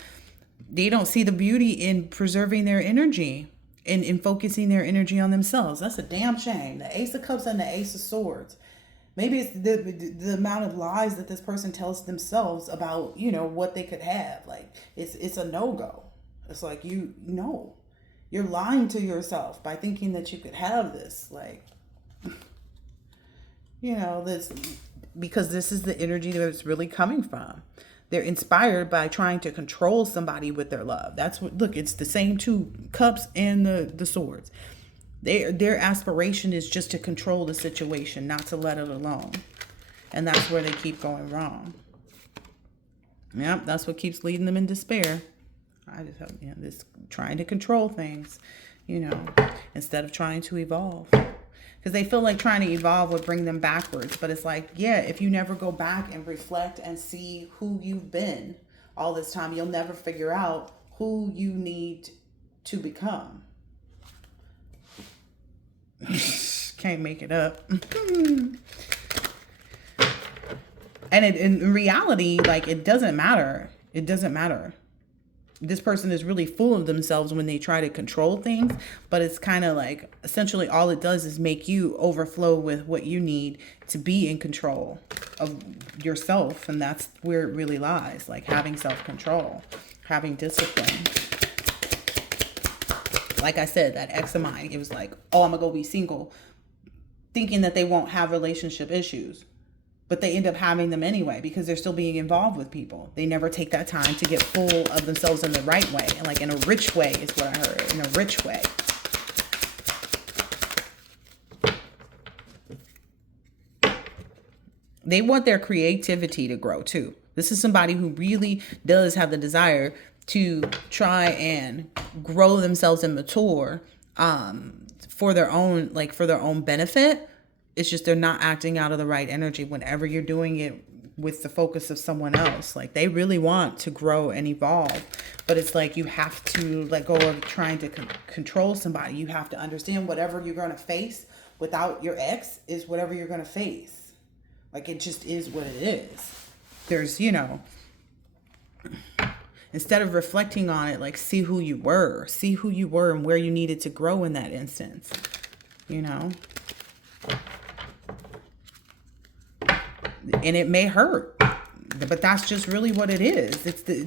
they don't see the beauty in preserving their energy and in focusing their energy on themselves. That's a damn shame. The Ace of Cups and the Ace of Swords. Maybe it's the amount of lies that this person tells themselves about, what they could have. Like it's a no-go. It's like, you're lying to yourself by thinking that you could have this. Like, this, because this is the energy that it's really coming from. They're inspired by trying to control somebody with their love. That's what, look, it's the same two cups and the swords. Their aspiration is just to control the situation, not to let it alone. And that's where they keep going wrong. Yep, that's what keeps leading them in despair. I just have, this trying to control things, instead of trying to evolve. Because they feel like trying to evolve would bring them backwards. But it's like, yeah, if you never go back and reflect and see who you've been all this time, you'll never figure out who you need to become. Can't make it up. And in reality, like, it doesn't matter. It doesn't matter. This person is really full of themselves when they try to control things, but it's kind of like, essentially all it does is make you overflow with what you need to be in control of yourself. And that's where it really lies, like having self-control, having discipline. Like I said, that ex of mine, it was like, oh, I'm gonna go be single, thinking that they won't have relationship issues. But they end up having them anyway because they're still being involved with people. They never take that time to get full of themselves in the right way. And like in a rich way is what I heard. In a rich way. They want their creativity to grow too. This is somebody who really does have the desire to try and grow themselves and mature for their own benefit. It's just they're not acting out of the right energy whenever you're doing it with the focus of someone else. Like they really want to grow and evolve, but it's like you have to let go of trying to control somebody. You have to understand whatever you're going to face without your ex is whatever you're going to face. Like it just is what it is. There's, instead of reflecting on it, like see who you were and where you needed to grow in that instance, And it may hurt, but that's just really what it is. It's the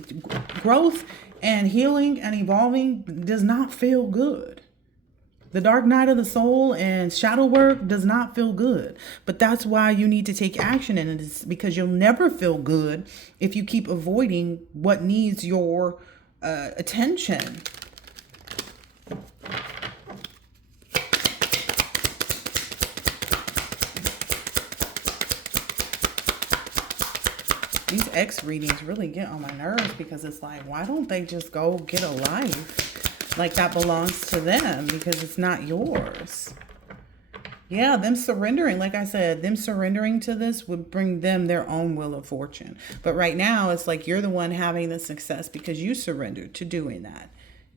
growth and healing and evolving does not feel good. The dark night of the soul and shadow work does not feel good. But that's why you need to take action in it, is because you'll never feel good if you keep avoiding what needs your attention. These X readings really get on my nerves because it's like, why don't they just go get a life like that belongs to them, because it's not yours. Yeah, them surrendering, like I said, them surrendering to this would bring them their own wheel of fortune. But right now, it's like you're the one having the success because you surrendered to doing that.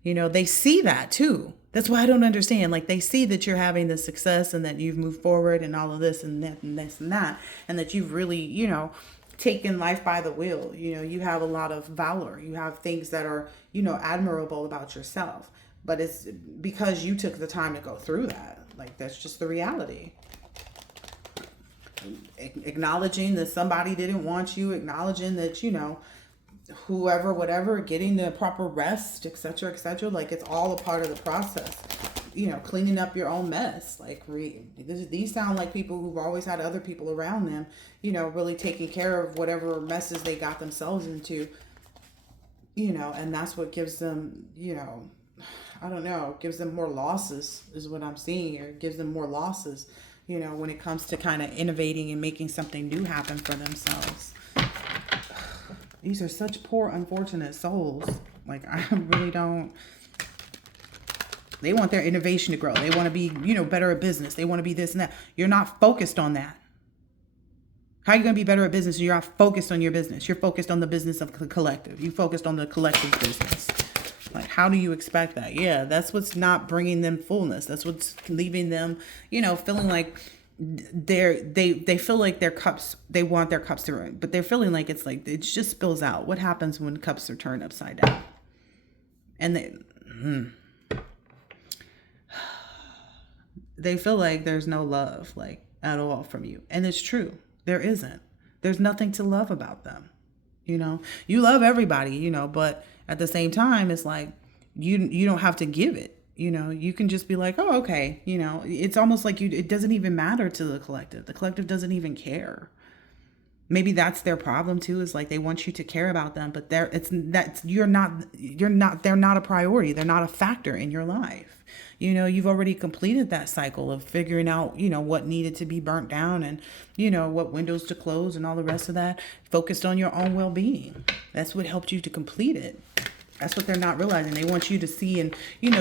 They see that too. That's why I don't understand. Like they see that you're having the success and that you've moved forward and all of this and that and this and that. And that you've really, taken life by the wheel. You have a lot of valor. You have things that are, admirable about yourself. But it's because you took the time to go through that. Like that's just the reality. Acknowledging that somebody didn't want you, acknowledging that, whoever, whatever, getting the proper rest, etc., etc. Like it's all a part of the process. Cleaning up your own mess. Like these sound like people who've always had other people around them, really taking care of whatever messes they got themselves into, and that's what gives them, I don't know, gives them more losses is what I'm seeing, or gives them more losses, when it comes to kind of innovating and making something new happen for themselves. These are such poor, unfortunate souls. Like I really don't. They want their innovation to grow. They want to be, better at business. They want to be this and that. You're not focused on that. How are you going to be better at business if you're not focused on your business? You're focused on the business of the collective. You focused on the collective business. Like, how do you expect that? Yeah, that's what's not bringing them fullness. That's what's leaving them, feeling like they feel like their cups, they want their cups to run. But they're feeling like it's like, it just spills out. What happens when cups are turned upside down? And they feel like there's no love. Like at all from you. And it's true. There isn't. There's nothing to love about them. You love everybody, but at the same time, it's like you don't have to give it. You can just be like, oh, okay. It's almost like it doesn't even matter to the collective. The collective doesn't even care. Maybe that's their problem too, is like they want you to care about them, but they're not a priority. They're not a factor in your life. You've already completed that cycle of figuring out, what needed to be burnt down and, what windows to close and all the rest of that. Focused on your own well-being. That's what helped you to complete it. That's what they're not realizing. They want you to see and,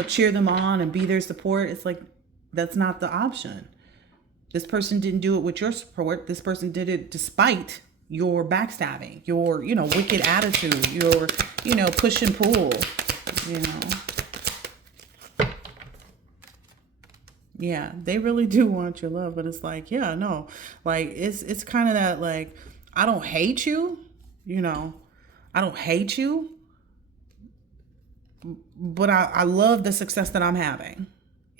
cheer them on and be their support. It's like, that's not the option. This person didn't do it with your support. This person did it despite your backstabbing, your, wicked attitude, your, push and pull, Yeah, they really do want your love, but it's like, yeah, no, like it's kind of that, like, I don't hate you, I don't hate you, but I love the success that I'm having.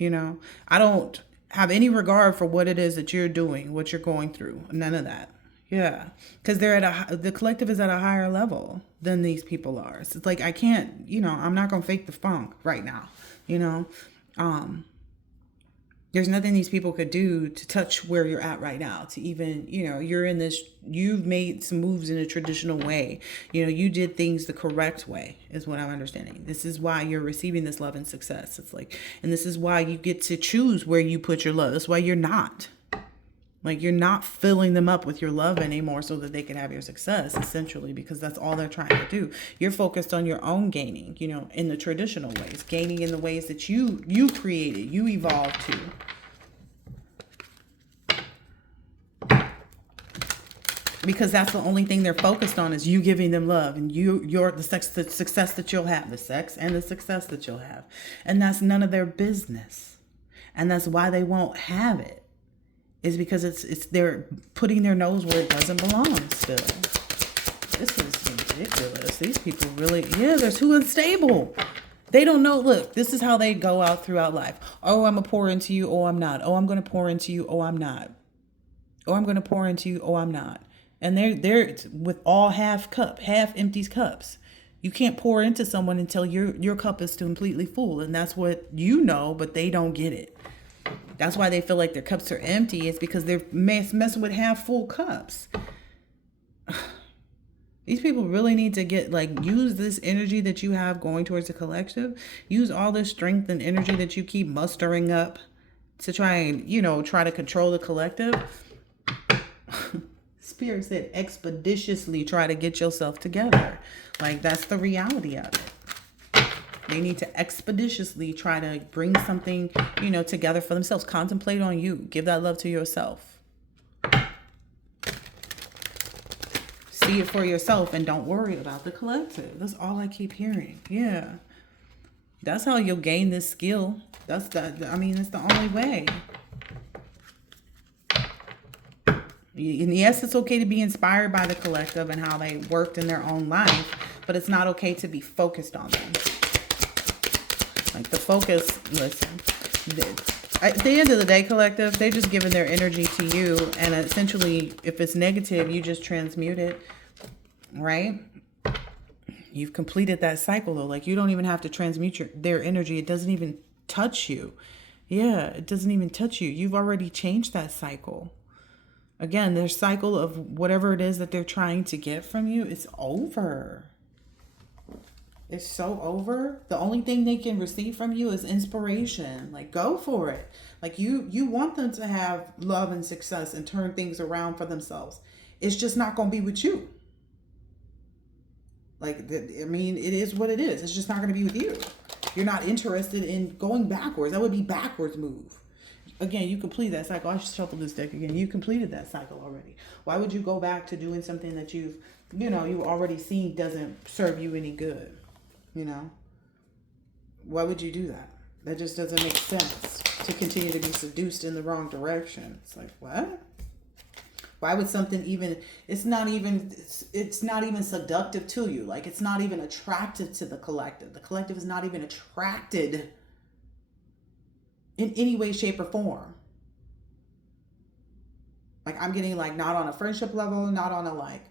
I don't have any regard for what it is that you're doing, what you're going through. None of that. Yeah. Because the collective is at a higher level than these people are. So it's like, I can't, I'm not going to fake the funk right now. There's nothing these people could do to touch where you're at right now, to even, you've made some moves in a traditional way. You did things the correct way is what I'm understanding. This is why you're receiving this love and success. It's like, and this is why you get to choose where you put your love. That's why you're not filling them up with your love anymore so that they can have your success, essentially, because that's all they're trying to do. You're focused on your own gaining, in the traditional ways, gaining in the ways that you created, you evolved to. Because that's the only thing they're focused on, is you giving them love and the success that you'll have, the sex and the success that you'll have. And that's none of their business. And that's why they won't have it. Is because it's they're putting their nose where it doesn't belong still. This is ridiculous. These people really, they're too unstable. They don't know. Look, this is how they go out throughout life. Oh, I'm going to pour into you. Oh, I'm not. Oh, I'm going to pour into you. Oh, I'm not. Oh, I'm going to pour into you. Oh, I'm not. And they're with all half empty cups. You can't pour into someone until your cup is completely full. And that's what but they don't get it. That's why they feel like their cups are empty. It's because they're messing with half full cups. These people really need to use this energy that you have going towards the collective. Use all this strength and energy that you keep mustering up to try and, try to control the collective. Spirit said expeditiously try to get yourself together. Like, that's the reality of it. They need to expeditiously try to bring something, together for themselves. Contemplate on you. Give that love to yourself. See it for yourself and don't worry about the collective. That's all I keep hearing. Yeah. That's how you'll gain this skill. That's the only way. And yes, it's okay to be inspired by the collective and how they worked in their own life, but it's not okay to be focused on them. Like, the focus, listen, at the end of the day, collective, they just giving their energy to you. And essentially, if it's negative, you just transmute it, right? You've completed that cycle, though. Like, you don't even have to transmute their energy. It doesn't even touch you. Yeah, it doesn't even touch you. You've already changed that cycle. Again, their cycle of whatever it is that they're trying to get from you, it's over. It's so over. The only thing they can receive from you is inspiration. Like, go for it. Like, you want them to have love and success and turn things around for themselves. It's just not going to be with you. Like, it is what it is. It's just not going to be with you. You're not interested in going backwards. That would be backwards move. Again, you completed that cycle. I should shuffle this deck again. You completed that cycle already. Why would you go back to doing something that you've already seen doesn't serve you any good? Why would you do that? That just doesn't make sense, to continue to be seduced in the wrong direction. It's like, what? Why would something it's not even seductive to you. Like, it's not even attractive to the collective. The collective is not even attracted in any way, shape, or form. Like I'm getting like not on a friendship level, not on a like,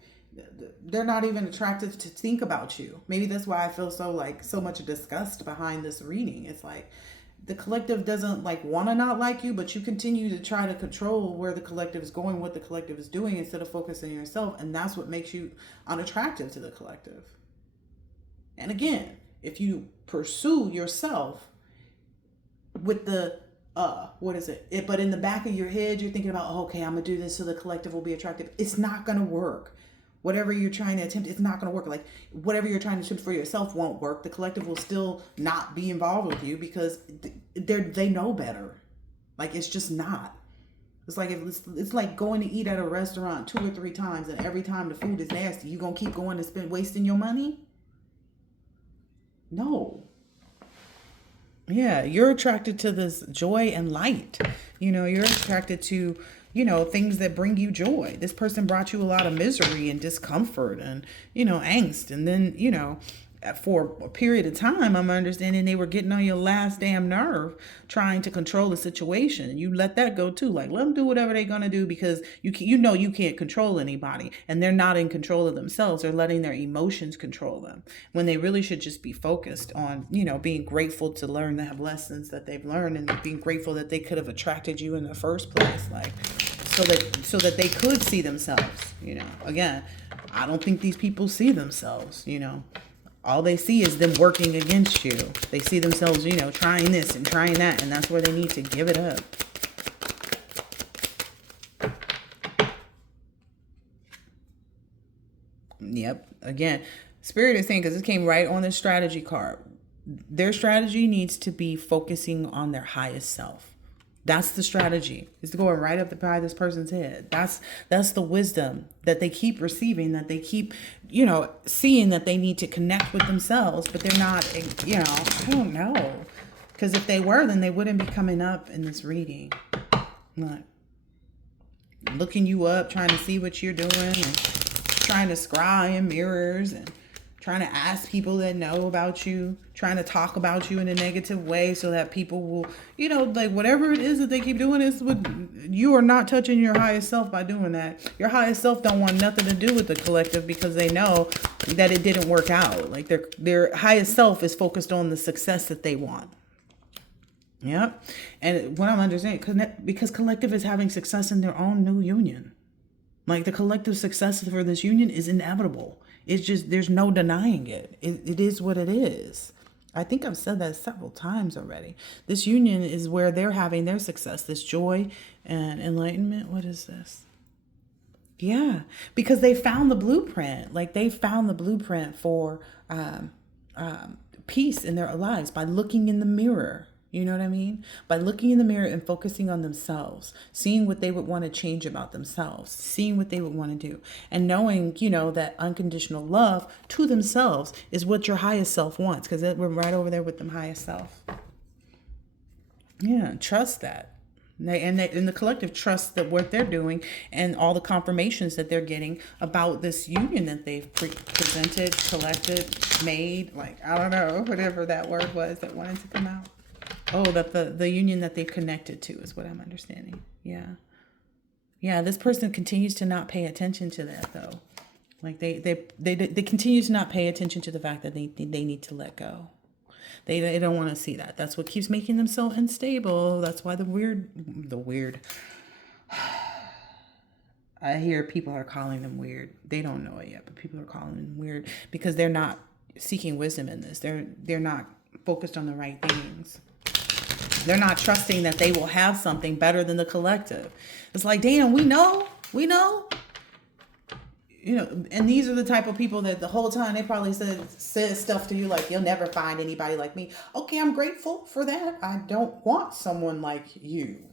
they're not even attracted to think about you. Maybe that's why I feel so like so much disgust behind this reading. It's like the collective doesn't like want to not like you, but you continue to try to control where the collective is going, what the collective is doing, instead of focusing on yourself. And that's what makes you unattractive to the collective. And again, if you pursue yourself with the what is it? But in the back of your head you're thinking about, oh, okay, I'm gonna do this so the collective will be attractive. It's not gonna work. Whatever you're trying to attempt, it's not going to work. Like whatever you're trying to attempt for yourself won't work. The collective will still not be involved with you because they know better. Like it's just not. It's like it's like going to eat at a restaurant 2 or 3 times, and every time the food is nasty, you gonna keep going and spend wasting your money? No. Yeah, you're attracted to this joy and light. You're attracted to, things that bring you joy. This person brought you a lot of misery and discomfort and, angst. And then, for a period of time, I'm understanding they were getting on your last damn nerve trying to control the situation. You let that go too. Like, let them do whatever they're going to do because you can't control anybody, and they're not in control of themselves. They're letting their emotions control them when they really should just be focused on, being grateful to learn to have lessons that they've learned, and being grateful that they could have attracted you in the first place. Like, so that they could see themselves, again, I don't think these people see themselves, all they see is them working against you. They see themselves, trying this and trying that, and that's where they need to give it up. Yep. Again, Spirit is saying, because it came right on the strategy card, their strategy needs to be focusing on their highest self. That's the strategy. It's going right up the side of this person's head. That's the wisdom that they keep receiving, that they keep, seeing that they need to connect with themselves, but they're not, I don't know. Because if they were, then they wouldn't be coming up in this reading. Like, looking you up, trying to see what you're doing, and trying to scry in mirrors, and trying to ask people that know about you, trying to talk about you in a negative way so that people will, like whatever it is that they keep doing is what you are not touching your highest self by doing that. Your highest self don't want nothing to do with the collective because they know that it didn't work out. Like their highest self is focused on the success that they want. Yep. And what I'm understanding, because collective is having success in their own new union. Like the collective success for this union is inevitable. It's just, there's no denying it. It is what it is. I think I've said that several times already. This union is where they're having their success, this joy and enlightenment. What is this? Yeah, because they found the blueprint. Like they found the blueprint for peace in their lives by looking in the mirror. You know what I mean? By looking in the mirror and focusing on themselves, seeing what they would want to change about themselves, seeing what they would want to do, and knowing, that unconditional love to themselves is what your highest self wants, because we're right over there with them highest self. Yeah, trust that. And the collective trusts that what they're doing and all the confirmations that they're getting about this union that they've presented, collected, made, like, I don't know, whatever that word was that wanted to come out. Oh, that the union that they've connected to is what I'm understanding. Yeah. Yeah, this person continues to not pay attention to that, though. Like they continue to not pay attention to the fact that they need to let go. They don't want to see that. That's what keeps making them so unstable. That's why the weird. I hear people are calling them weird. They don't know it yet, but people are calling them weird because they're not seeking wisdom in this. They're not focused on the right things. They're not trusting that they will have something better than the collective. It's like, damn, we know. And these are the type of people that the whole time they probably said stuff to you like, you'll never find anybody like me. Okay, I'm grateful for that. I don't want someone like you.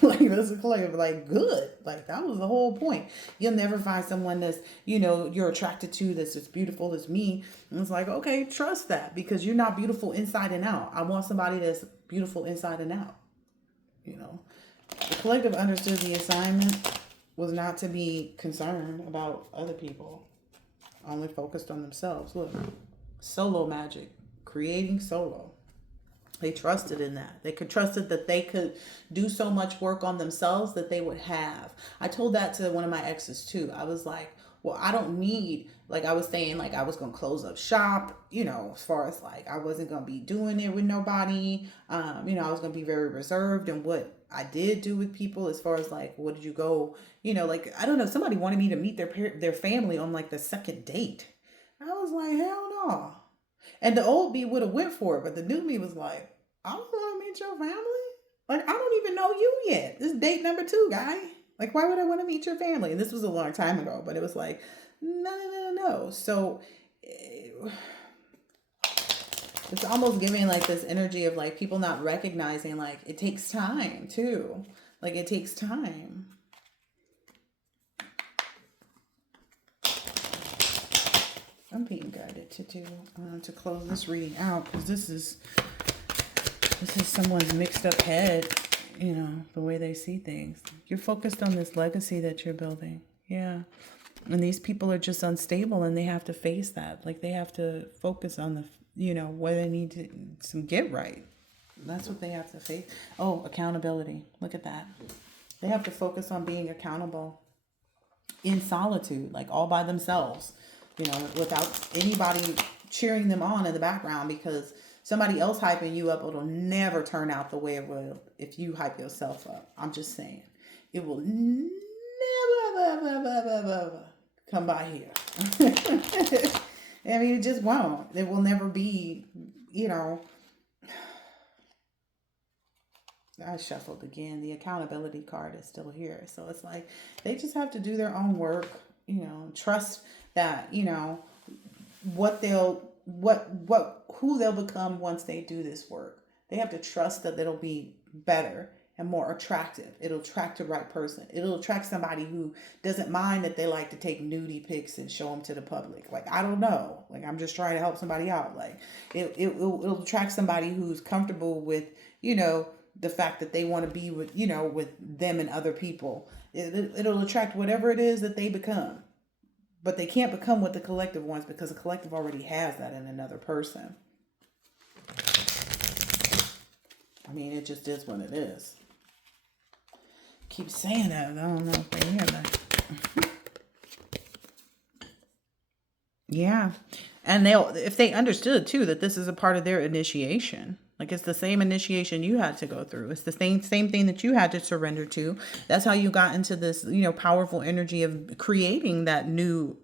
Like, that's a collective, like, good. Like, that was the whole point. You'll never find someone that's, you're attracted to, that's as beautiful as me. And it's like, okay, trust that, because you're not beautiful inside and out. I want somebody that's beautiful inside and out. The collective understood the assignment was not to be concerned about other people, only focused on themselves. Look, solo magic, creating solo. They trusted in that. They could trusted that they could do so much work on themselves that they would have. I told that to one of my exes too. I was like, well, I don't need, like I was saying, like I was gonna close up shop, as far as like I wasn't gonna be doing it with nobody. I was gonna be very reserved in what I did do with people as far as like what did you go, like I don't know, somebody wanted me to meet their family on like the second date. I was like, hell no. And the old me would have went for it, but the new me was like, I don't want to meet your family. Like, I don't even know you yet. This is date number 2, guy. Like, why would I want to meet your family? And this was a long time ago, but it was like, no. So it's almost giving like this energy of like people not recognizing like it takes time too. Like, it takes time. I'm being guided to close this reading out because this is someone's mixed up head, the way they see things. You're focused on this legacy that you're building. Yeah. And these people are just unstable and they have to face that. Like, they have to focus on where they need to get right. That's what they have to face. Oh, accountability. Look at that. They have to focus on being accountable in solitude, like all by themselves, without anybody cheering them on in the background, because somebody else hyping you up, it'll never turn out the way it will if you hype yourself up. I'm just saying. It will never come by here. I mean, it just won't. It will never be, I shuffled again. The accountability card is still here. So it's like they just have to do their own work, trust that, who they'll become once they do this work. They have to trust that it'll be better and more attractive. It'll attract the right person. It'll attract somebody who doesn't mind that they like to take nudie pics and show them to the public. Like, I don't know. Like, I'm just trying to help somebody out. Like, it'll attract somebody who's comfortable with, the fact that they want to be with, with them and other people. It'll attract whatever it is that they become. But they can't become what the collective wants because the collective already has that in another person. I mean, it just is what it is. Keep saying that. I don't know if they hear that. Yeah. And if they understood too that this is a part of their initiation. Like, it's the same initiation you had to go through. It's the same thing that you had to surrender to. That's how you got into this, powerful energy of creating that new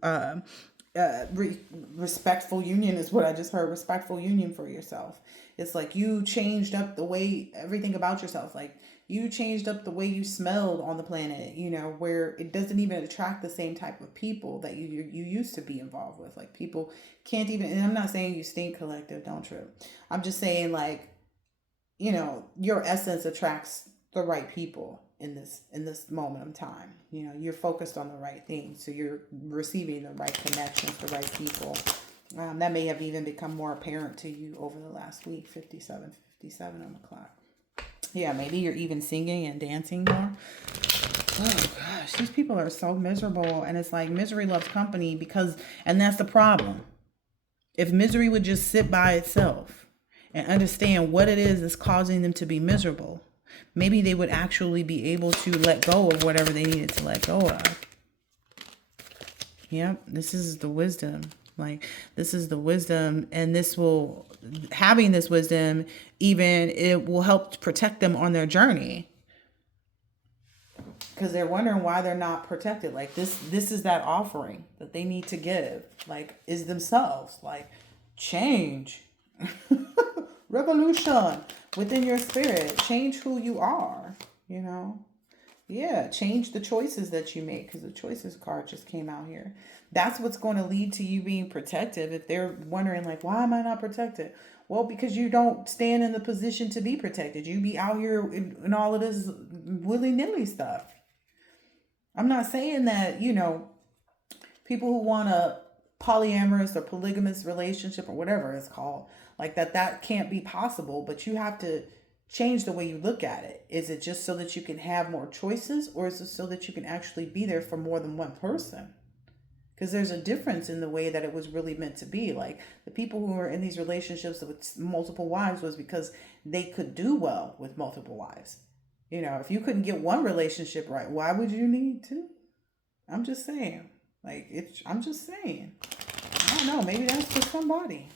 respectful union is what I just heard. Respectful union for yourself. It's like you changed up the way everything about yourself. Like, you changed up the way you smelled on the planet, where it doesn't even attract the same type of people that you used to be involved with. Like, people can't even, and I'm not saying you stink, collective, don't trip. I'm just saying, like, your essence attracts the right people in this moment of time. You're focused on the right things. So you're receiving the right connections, the right people. That may have even become more apparent to you over the last week. 57 on the clock. Yeah, maybe you're even singing and dancing more. Oh gosh, these people are so miserable. And it's like misery loves company and that's the problem. If misery would just sit by itself and understand what it is that's causing them to be miserable, maybe they would actually be able to let go of whatever they needed to let go of. Yep, this is the wisdom. Like, this is the wisdom, and having this wisdom, even it will help protect them on their journey. Because they're wondering why they're not protected. Like, this is that offering that they need to give. Like, is themselves. Like, change. Revolution within your spirit. Change who you are, Yeah, change the choices that you make, because the choices card just came out here. That's what's going to lead to you being protective. If they're wondering, like, why am I not protected? Well, because you don't stand in the position to be protected. You be out here in all of this willy-nilly stuff. I'm not saying that, people who want a polyamorous or polygamous relationship or whatever it's called, like that can't be possible, but you have to change the way you look at it. Is it just so that you can have more choices, or is it so that you can actually be there for more than one person? Because there's a difference in the way that it was really meant to be. Like the people who were in these relationships with multiple wives was because they could do well with multiple wives. You know, if you couldn't get one relationship right, why would you need two? I'm just saying. I'm just saying. I don't know. Maybe that's for somebody.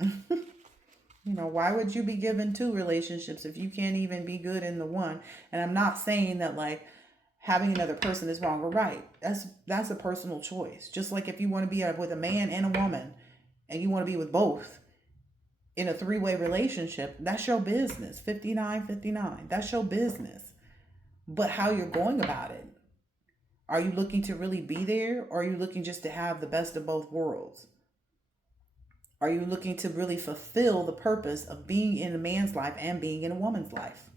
You know, why would you be given two relationships if you can't even be good in the one? And I'm not saying that like having another person is wrong or right. That's a personal choice. Just like if you want to be with a man and a woman and you want to be with both in a three-way relationship, that's your business. 59-59. That's your business. But how you're going about it. Are you looking to really be there, or are you looking just to have the best of both worlds? Are you looking to really fulfill the purpose of being in a man's life and being in a woman's life?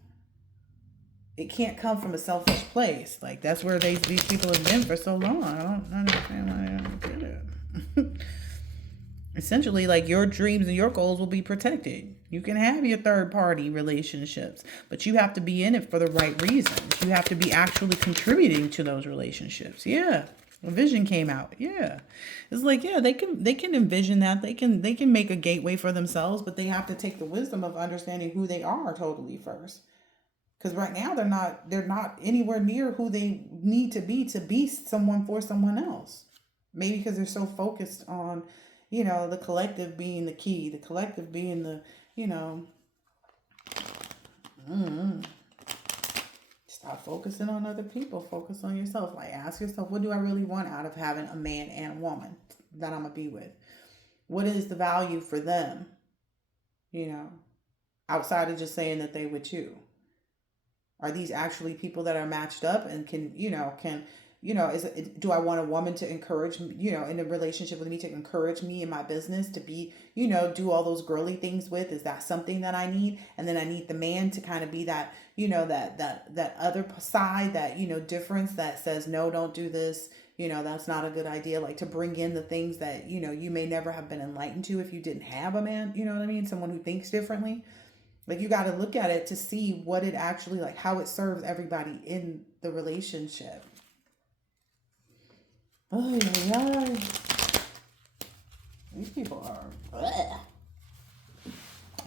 It can't come from a selfish place. Like that's where these people have been for so long. I don't understand why I don't get it. Essentially, like your dreams and your goals will be protected. You can have your third party relationships, but you have to be in it for the right reasons. You have to be actually contributing to those relationships. Yeah. A vision came out. Yeah. It's like, yeah, they can envision that. They can make a gateway for themselves, but they have to take the wisdom of understanding who they are totally first. Because right now they're not anywhere near who they need to be someone for someone else. Maybe because they're so focused on, you know, the collective being the key, the collective being the, you know, stop focusing on other people. Focus on yourself. Like ask yourself, what do I really want out of having a man and a woman that I'm gonna be with? What is the value for them? You know, outside of just saying that they with you. Are these actually people that are matched up and can do I want a woman to encourage, you know, in a relationship with me, to encourage me in my business, to be, you know, do all those girly things with? Is that something that I need? And then I need the man to kind of be that, you know, that other side, that, you know, difference that says, no, don't do this. You know, that's not a good idea. Like to bring in the things that, you know, you may never have been enlightened to if you didn't have a man, you know what I mean? Someone who thinks differently. Like you got to look at it to see what it actually, like how it serves everybody in the relationship. Oh, yeah. These people are. Bleh.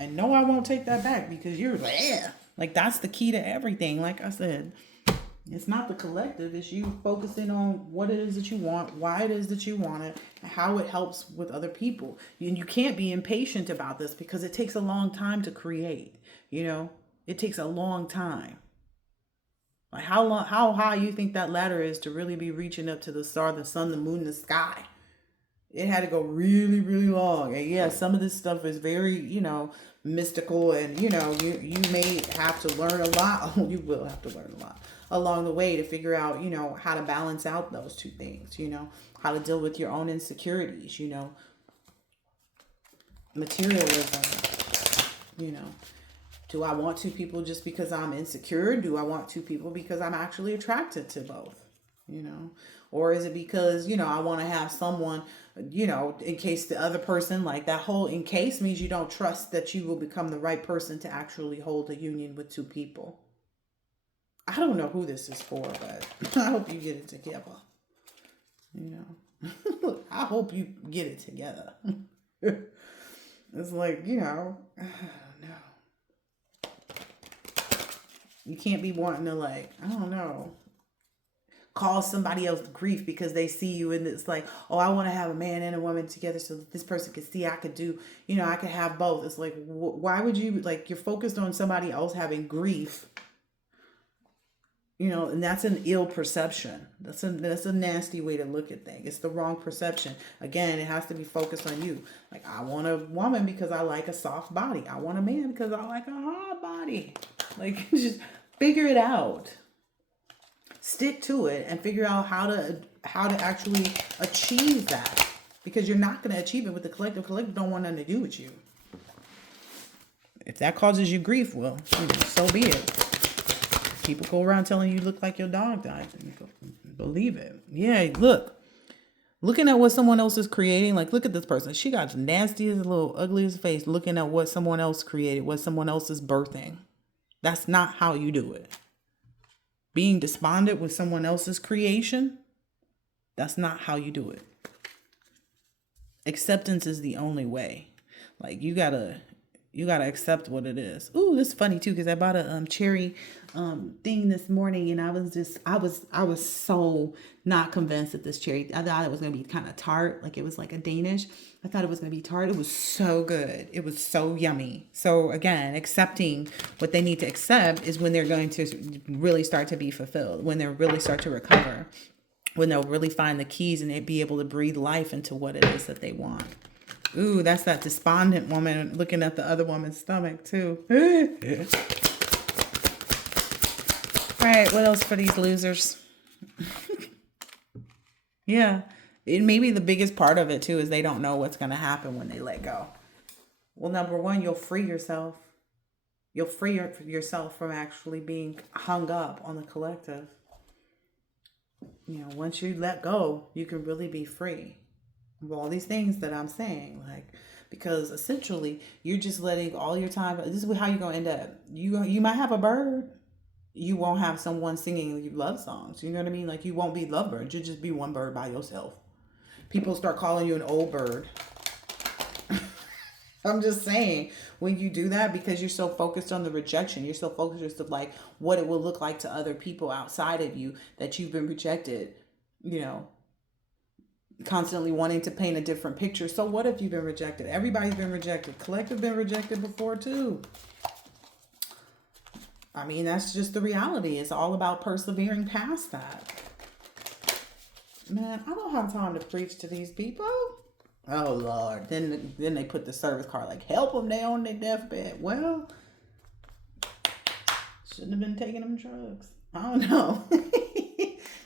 And no, I won't take that back because you're bleh. Like that's the key to everything. Like I said, it's not the collective. It's you focusing on what it is that you want, why it is that you want it, and how it helps with other people. And you can't be impatient about this because it takes a long time to create. You know, it takes a long time. Like how high you think that ladder is to really be reaching up to the star, the sun, the moon, the sky? It had to go really, really long. And yeah, some of this stuff is very, you know, mystical, and you know, you may have to learn a lot. You will have to learn a lot along the way to figure out, you know, how to balance out those two things, you know, how to deal with your own insecurities, you know, materialism, you know. Do I want two people just because I'm insecure? Do I want two people because I'm actually attracted to both? You know, or is it because, you know, I want to have someone, you know, in case the other person, like that whole in case means you don't trust that you will become the right person to actually hold a union with two people. I don't know who this is for, but I hope you get it together. You know, I hope you get it together. It's like, you know, I don't know. You can't be wanting to, like, I don't know, cause somebody else grief because they see you and it's like, oh, I want to have a man and a woman together so that this person can see I could do, you know, I could have both. It's like, why would you, like, you're focused on somebody else having grief, you know, and that's an ill perception. That's a nasty way to look at things. It's the wrong perception. Again, it has to be focused on you. Like, I want a woman because I like a soft body. I want a man because I like a hard body. Like, just figure it out. Stick to it and figure out how to actually achieve that. Because you're not going to achieve it with the collective. Collective don't want nothing to do with you. If that causes you grief, well, you know, so be it. People go around telling you look like your dog died. Believe it. Yeah, looking at what someone else is creating, like look at this person. She got the nastiest, little ugliest face looking at what someone else created, what someone else is birthing. That's not how you do it. Being despondent with someone else's creation, that's not how you do it. Acceptance is the only way. Like you gotta accept what it is. Ooh, this is funny too because I bought a cherry thing this morning, and I was so not convinced that this cherry. I thought it was gonna be kind of tart, like it was like a Danish. I thought it was gonna be tart. It was so good. It was so yummy. So again, accepting what they need to accept is when they're going to really start to be fulfilled. When they really start to recover. When they'll really find the keys and they be able to breathe life into what it is that they want. Ooh, that's that despondent woman looking at the other woman's stomach too. All right, what else for these losers? Yeah, it maybe the biggest part of it too is they don't know what's going to happen when they let go. Well, number one, you'll free yourself. You'll free yourself from actually being hung up on the collective. You know, once you let go, you can really be free of all these things that I'm saying. Like, because essentially you're just letting all your time. This is how you're gonna end up. You might have a bird. You won't have someone singing you love songs. You know what I mean? Like you won't be lovebirds. You'll just be one bird by yourself. People start calling you an old bird. I'm just saying, when you do that, because you're so focused on the rejection, you're so focused of like what it will look like to other people outside of you that you've been rejected, you know, constantly wanting to paint a different picture. So what if you've been rejected? Everybody's been rejected. Collective been rejected before too. I mean, that's just the reality. It's all about persevering past that. Man, I don't have time to preach to these people. Oh Lord! Then they put the service card like, help them, they on their deathbed. Well, shouldn't have been taking them drugs. I don't know.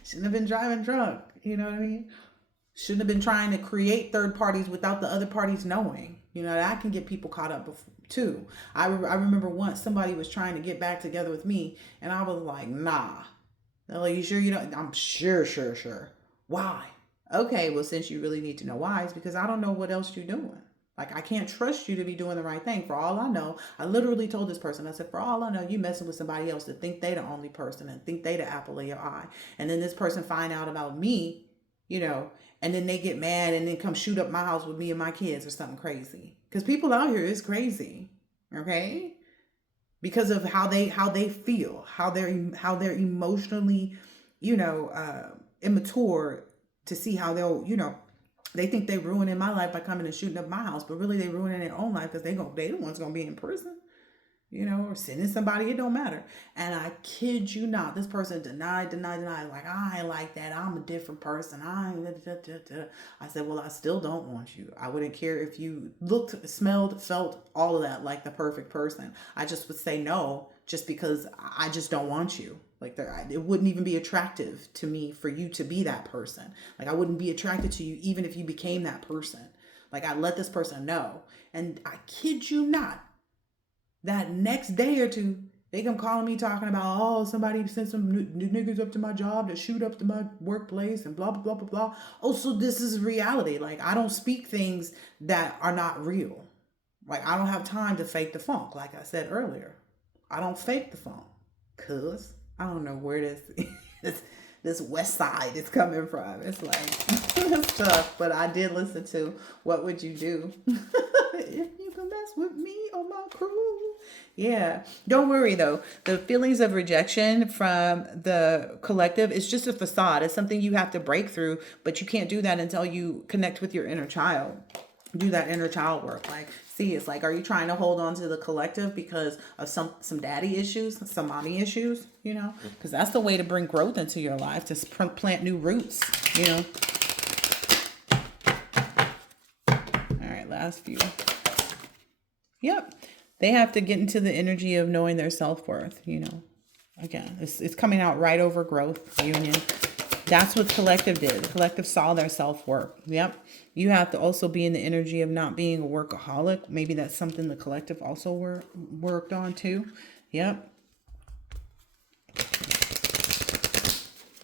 Shouldn't have been driving drunk. You know what I mean? Shouldn't have been trying to create third parties without the other parties knowing. You know, that can get people caught up too. I remember once somebody was trying to get back together with me, and I was like, nah. They're like, you sure you don't? I'm sure. Why? Okay, well, since you really need to know why, it's because I don't know what else you're doing. Like, I can't trust you to be doing the right thing. For all I know, I literally told this person, I said, for all I know, you messing with somebody else that think they the only person and think they the apple of your eye. And then this person find out about me, you know, and then they get mad and then come shoot up my house with me and my kids or something crazy. Because people out here is crazy, okay? Because of how they feel, how they're emotionally, you know, immature to see how they'll, you know, they think they ruining my life by coming and shooting up my house, but really they ruining their own life because they the ones gonna be in prison, you know, or sending somebody. It don't matter. And I kid you not, this person denied. Like, I ain't like that. I'm a different person. I said, well, I still don't want you. I wouldn't care if you looked, smelled, felt all of that like the perfect person. I just would say no, just because I just don't want you. Like, it wouldn't even be attractive to me for you to be that person. Like, I wouldn't be attracted to you even if you became that person. Like, I let this person know. And I kid you not, that next day or two, they come calling me talking about, oh, somebody sent some new niggas up to my job to shoot up to my workplace and blah, blah, blah, blah, blah. Oh, so this is reality. Like, I don't speak things that are not real. Like, I don't have time to fake the funk. Like I said earlier, I don't fake the funk. Cause I don't know where this West Side is coming from. It's like, it's tough. But I did listen to What Would You Do If You Can Mess With Me on My Crew. Yeah. Don't worry though. The feelings of rejection from the collective is just a facade. It's something you have to break through, but you can't do that until you connect with your inner child. Do that inner child work. Like, see, it's like, are you trying to hold on to the collective because of some daddy issues, some mommy issues, you know? Because that's the way to bring growth into your life, to plant new roots, you know? All right, last few. Yep. They have to get into the energy of knowing their self-worth, you know? Again, it's coming out right over growth, union. That's what collective did. The collective saw their self-worth. Yep. You have to also be in the energy of not being a workaholic. Maybe that's something the collective also worked on too. Yep.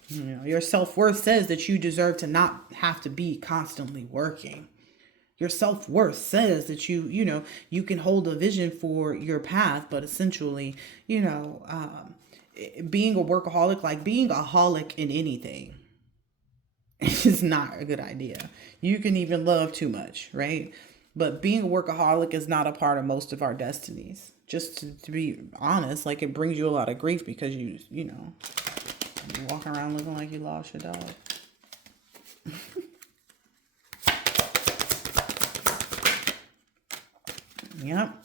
You know, your self-worth says that you deserve to not have to be constantly working. Your self-worth says that you know, you can hold a vision for your path, but essentially, you know, being a workaholic, like being a holic in anything. is not a good idea. You can even love too much, right? But being a workaholic is not a part of most of our destinies. Just to be honest, like it brings you a lot of grief because you walk around looking like you lost your dog. Yep.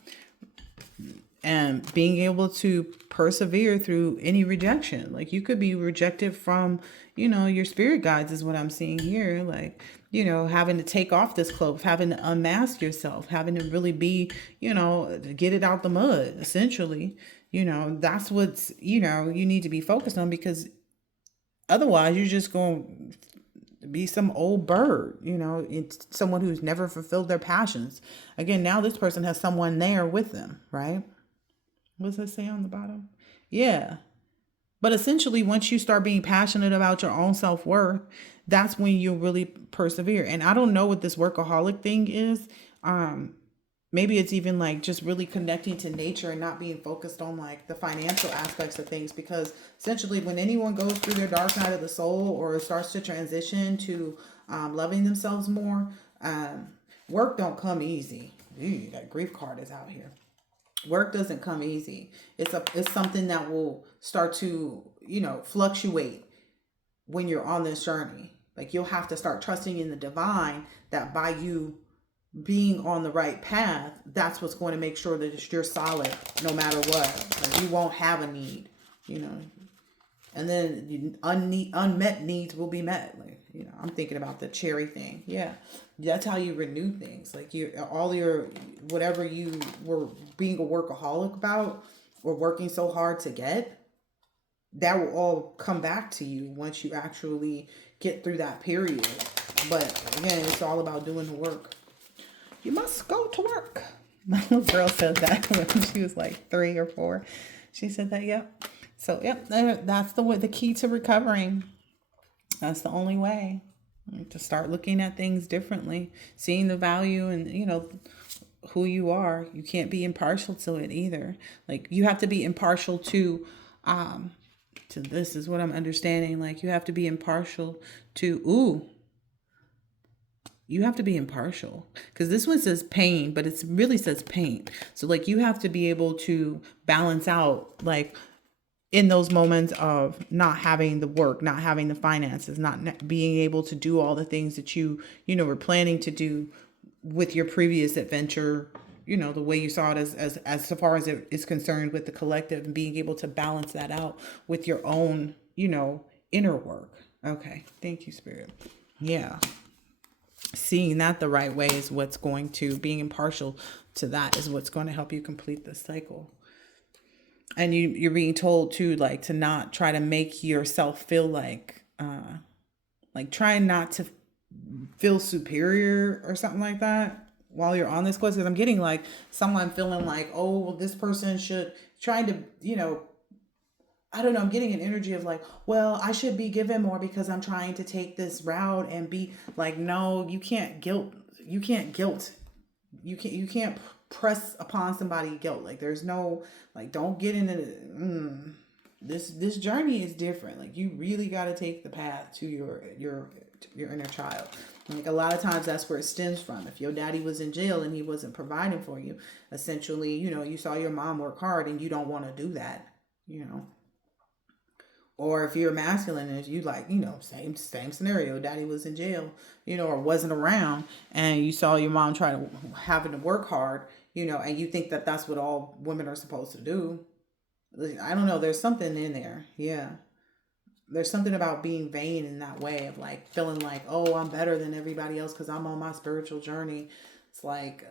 And being able to persevere through any rejection. Like you could be rejected from, your spirit guides is what I'm seeing here. Like, having to take off this cloak, having to unmask yourself, having to really be, get it out the mud, essentially. That's what's, you need to be focused on, because otherwise you're just going to be some old bird, it's someone who's never fulfilled their passions. Again, now this person has someone there with them, right? What does it say on the bottom? Yeah. But essentially, once you start being passionate about your own self-worth, that's when you'll really persevere. And I don't know what this workaholic thing is. Maybe it's even like just really connecting to nature and not being focused on like the financial aspects of things, because essentially when anyone goes through their dark night of the soul or starts to transition to loving themselves more, work don't come easy. Ooh, that grief card is out here. Work doesn't come easy. It's something that will start to, fluctuate when you're on this journey. Like you'll have to start trusting in the divine, that by you being on the right path, that's what's going to make sure that you're solid no matter what. Like you won't have a need, and then unmet needs will be met. Like, I'm thinking about the cherry thing. Yeah. That's how you renew things. Like all your, whatever you were being a workaholic about or working so hard to get, that will all come back to you once you actually get through that period. But again, it's all about doing the work. You must go to work. My little girl said that when she was like 3 or 4. She said that, yep. So, yep, that's the key to recovering. That's the only way, to start looking at things differently, seeing the value and, who you are. You can't be impartial to it either. Like you have to be impartial to this is what I'm understanding. Like you have to be impartial to, you have to be impartial, because this one says pain, but it really says pain. So like you have to be able to balance out, like in those moments of not having the work, not having the finances, not being able to do all the things that you were planning to do with your previous adventure, the way you saw it as so far as it is concerned with the collective, and being able to balance that out with your own, inner work. Okay. Thank you, Spirit. Yeah. Seeing that the right way is what's going to, being impartial to that is what's going to help you complete this cycle. And you're being told to, like, to not try to make yourself feel like trying not to feel superior or something like that while you're on this quest. Because I'm getting like someone feeling like, oh, well, this person should, trying to, I don't know, I'm getting an energy of like, well, I should be given more because I'm trying to take this route, and be like, no, you can't guilt. You can't press upon somebody guilt. Like there's no, like, don't get into this journey is different. Like you really got to take the path to your inner child. Like a lot of times that's where it stems from. If your daddy was in jail and he wasn't providing for you, essentially, you saw your mom work hard and you don't want to do that, Or if you're masculine and you like, same scenario, daddy was in jail, or wasn't around, and you saw your mom having to work hard, and you think that that's what all women are supposed to do. I don't know. There's something in there. Yeah. There's something about being vain in that way of like feeling like, oh, I'm better than everybody else because I'm on my spiritual journey. It's like,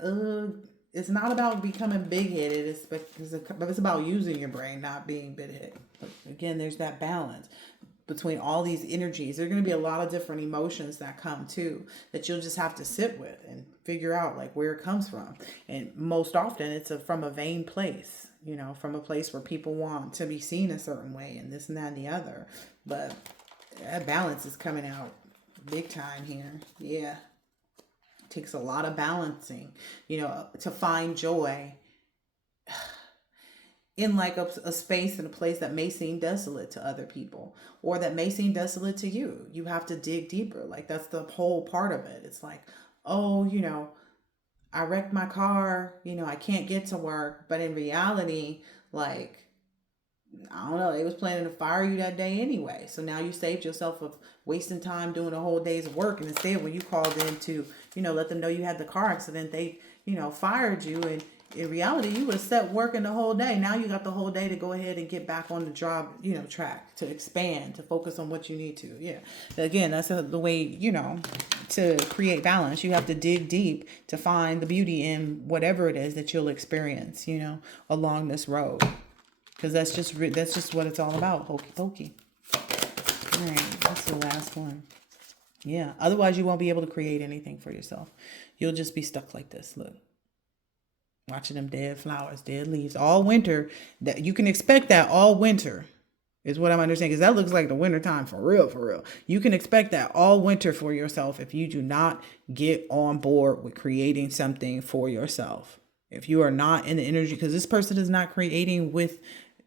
it's not about becoming big-headed. It's about using your brain, not being big-headed. But again, there's that balance between all these energies. There are going to be a lot of different emotions that come too, that you'll just have to sit with and figure out like where it comes from. And most often it's from a vain place, from a place where people want to be seen a certain way and this and that and the other. But that balance is coming out big time here. Yeah. It takes a lot of balancing, to find joy. in like a space and a place that may seem desolate to other people, or that may seem desolate to you. You have to dig deeper. Like, that's the whole part of it. It's like, oh, I wrecked my car, I can't get to work. But in reality, like, I don't know, they was planning to fire you that day anyway. So now you saved yourself of wasting time doing a whole day's work. And instead, when you called in to, let them know you had the car accident, they, fired you. And in reality, you would have set working the whole day. Now you got the whole day to go ahead and get back on the job, track, to expand, to focus on what you need to. Yeah. Again, that's the way, to create balance. You have to dig deep to find the beauty in whatever it is that you'll experience, along this road. Because that's just what it's all about. Hokey pokey. All right, that's the last one. Yeah. Otherwise, you won't be able to create anything for yourself. You'll just be stuck like this. Look, watching them dead flowers, dead leaves all winter. That you can expect that all winter, is what I'm understanding. Because that looks like the winter time for real, for real. You can expect that all winter for yourself if you do not get on board with creating something for yourself. If you are not in the energy, because this person is not creating with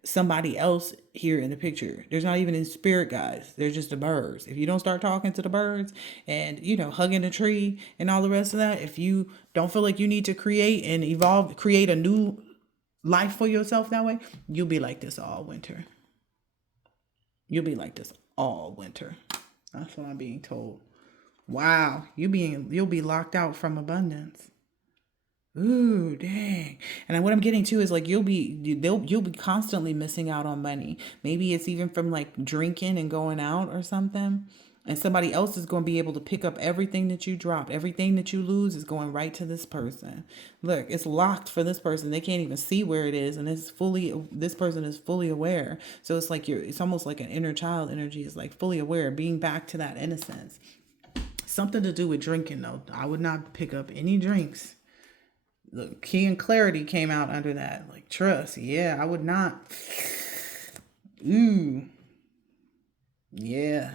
somebody else here in the picture. There's not even in spirit guys. They're just the birds. If you don't start talking to the birds and, hugging the tree and all the rest of that, if you don't feel like you need to create and evolve, create a new life for yourself that way, you'll be like this all winter. You'll be like this all winter. That's what I'm being told. Wow. You'll be locked out from abundance. Ooh, dang. And what I'm getting to is like you'll be constantly missing out on money. Maybe it's even from like drinking and going out or something. And somebody else is going to be able to pick up everything that you dropped. Everything that you lose is going right to this person. Look, it's locked for this person. They can't even see where it is. And this person is fully aware. So it's like it's almost like an inner child energy is like fully aware, being back to that innocence. Something to do with drinking though. I would not pick up any drinks. Look, key and clarity came out under that. Like, trust. Yeah, I would not. Ooh. Yeah.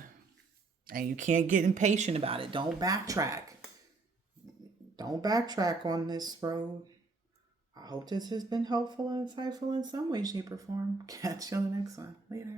And you can't get impatient about it. Don't backtrack. Don't backtrack on this road. I hope this has been helpful and insightful in some way, shape, or form. Catch you on the next one. Later.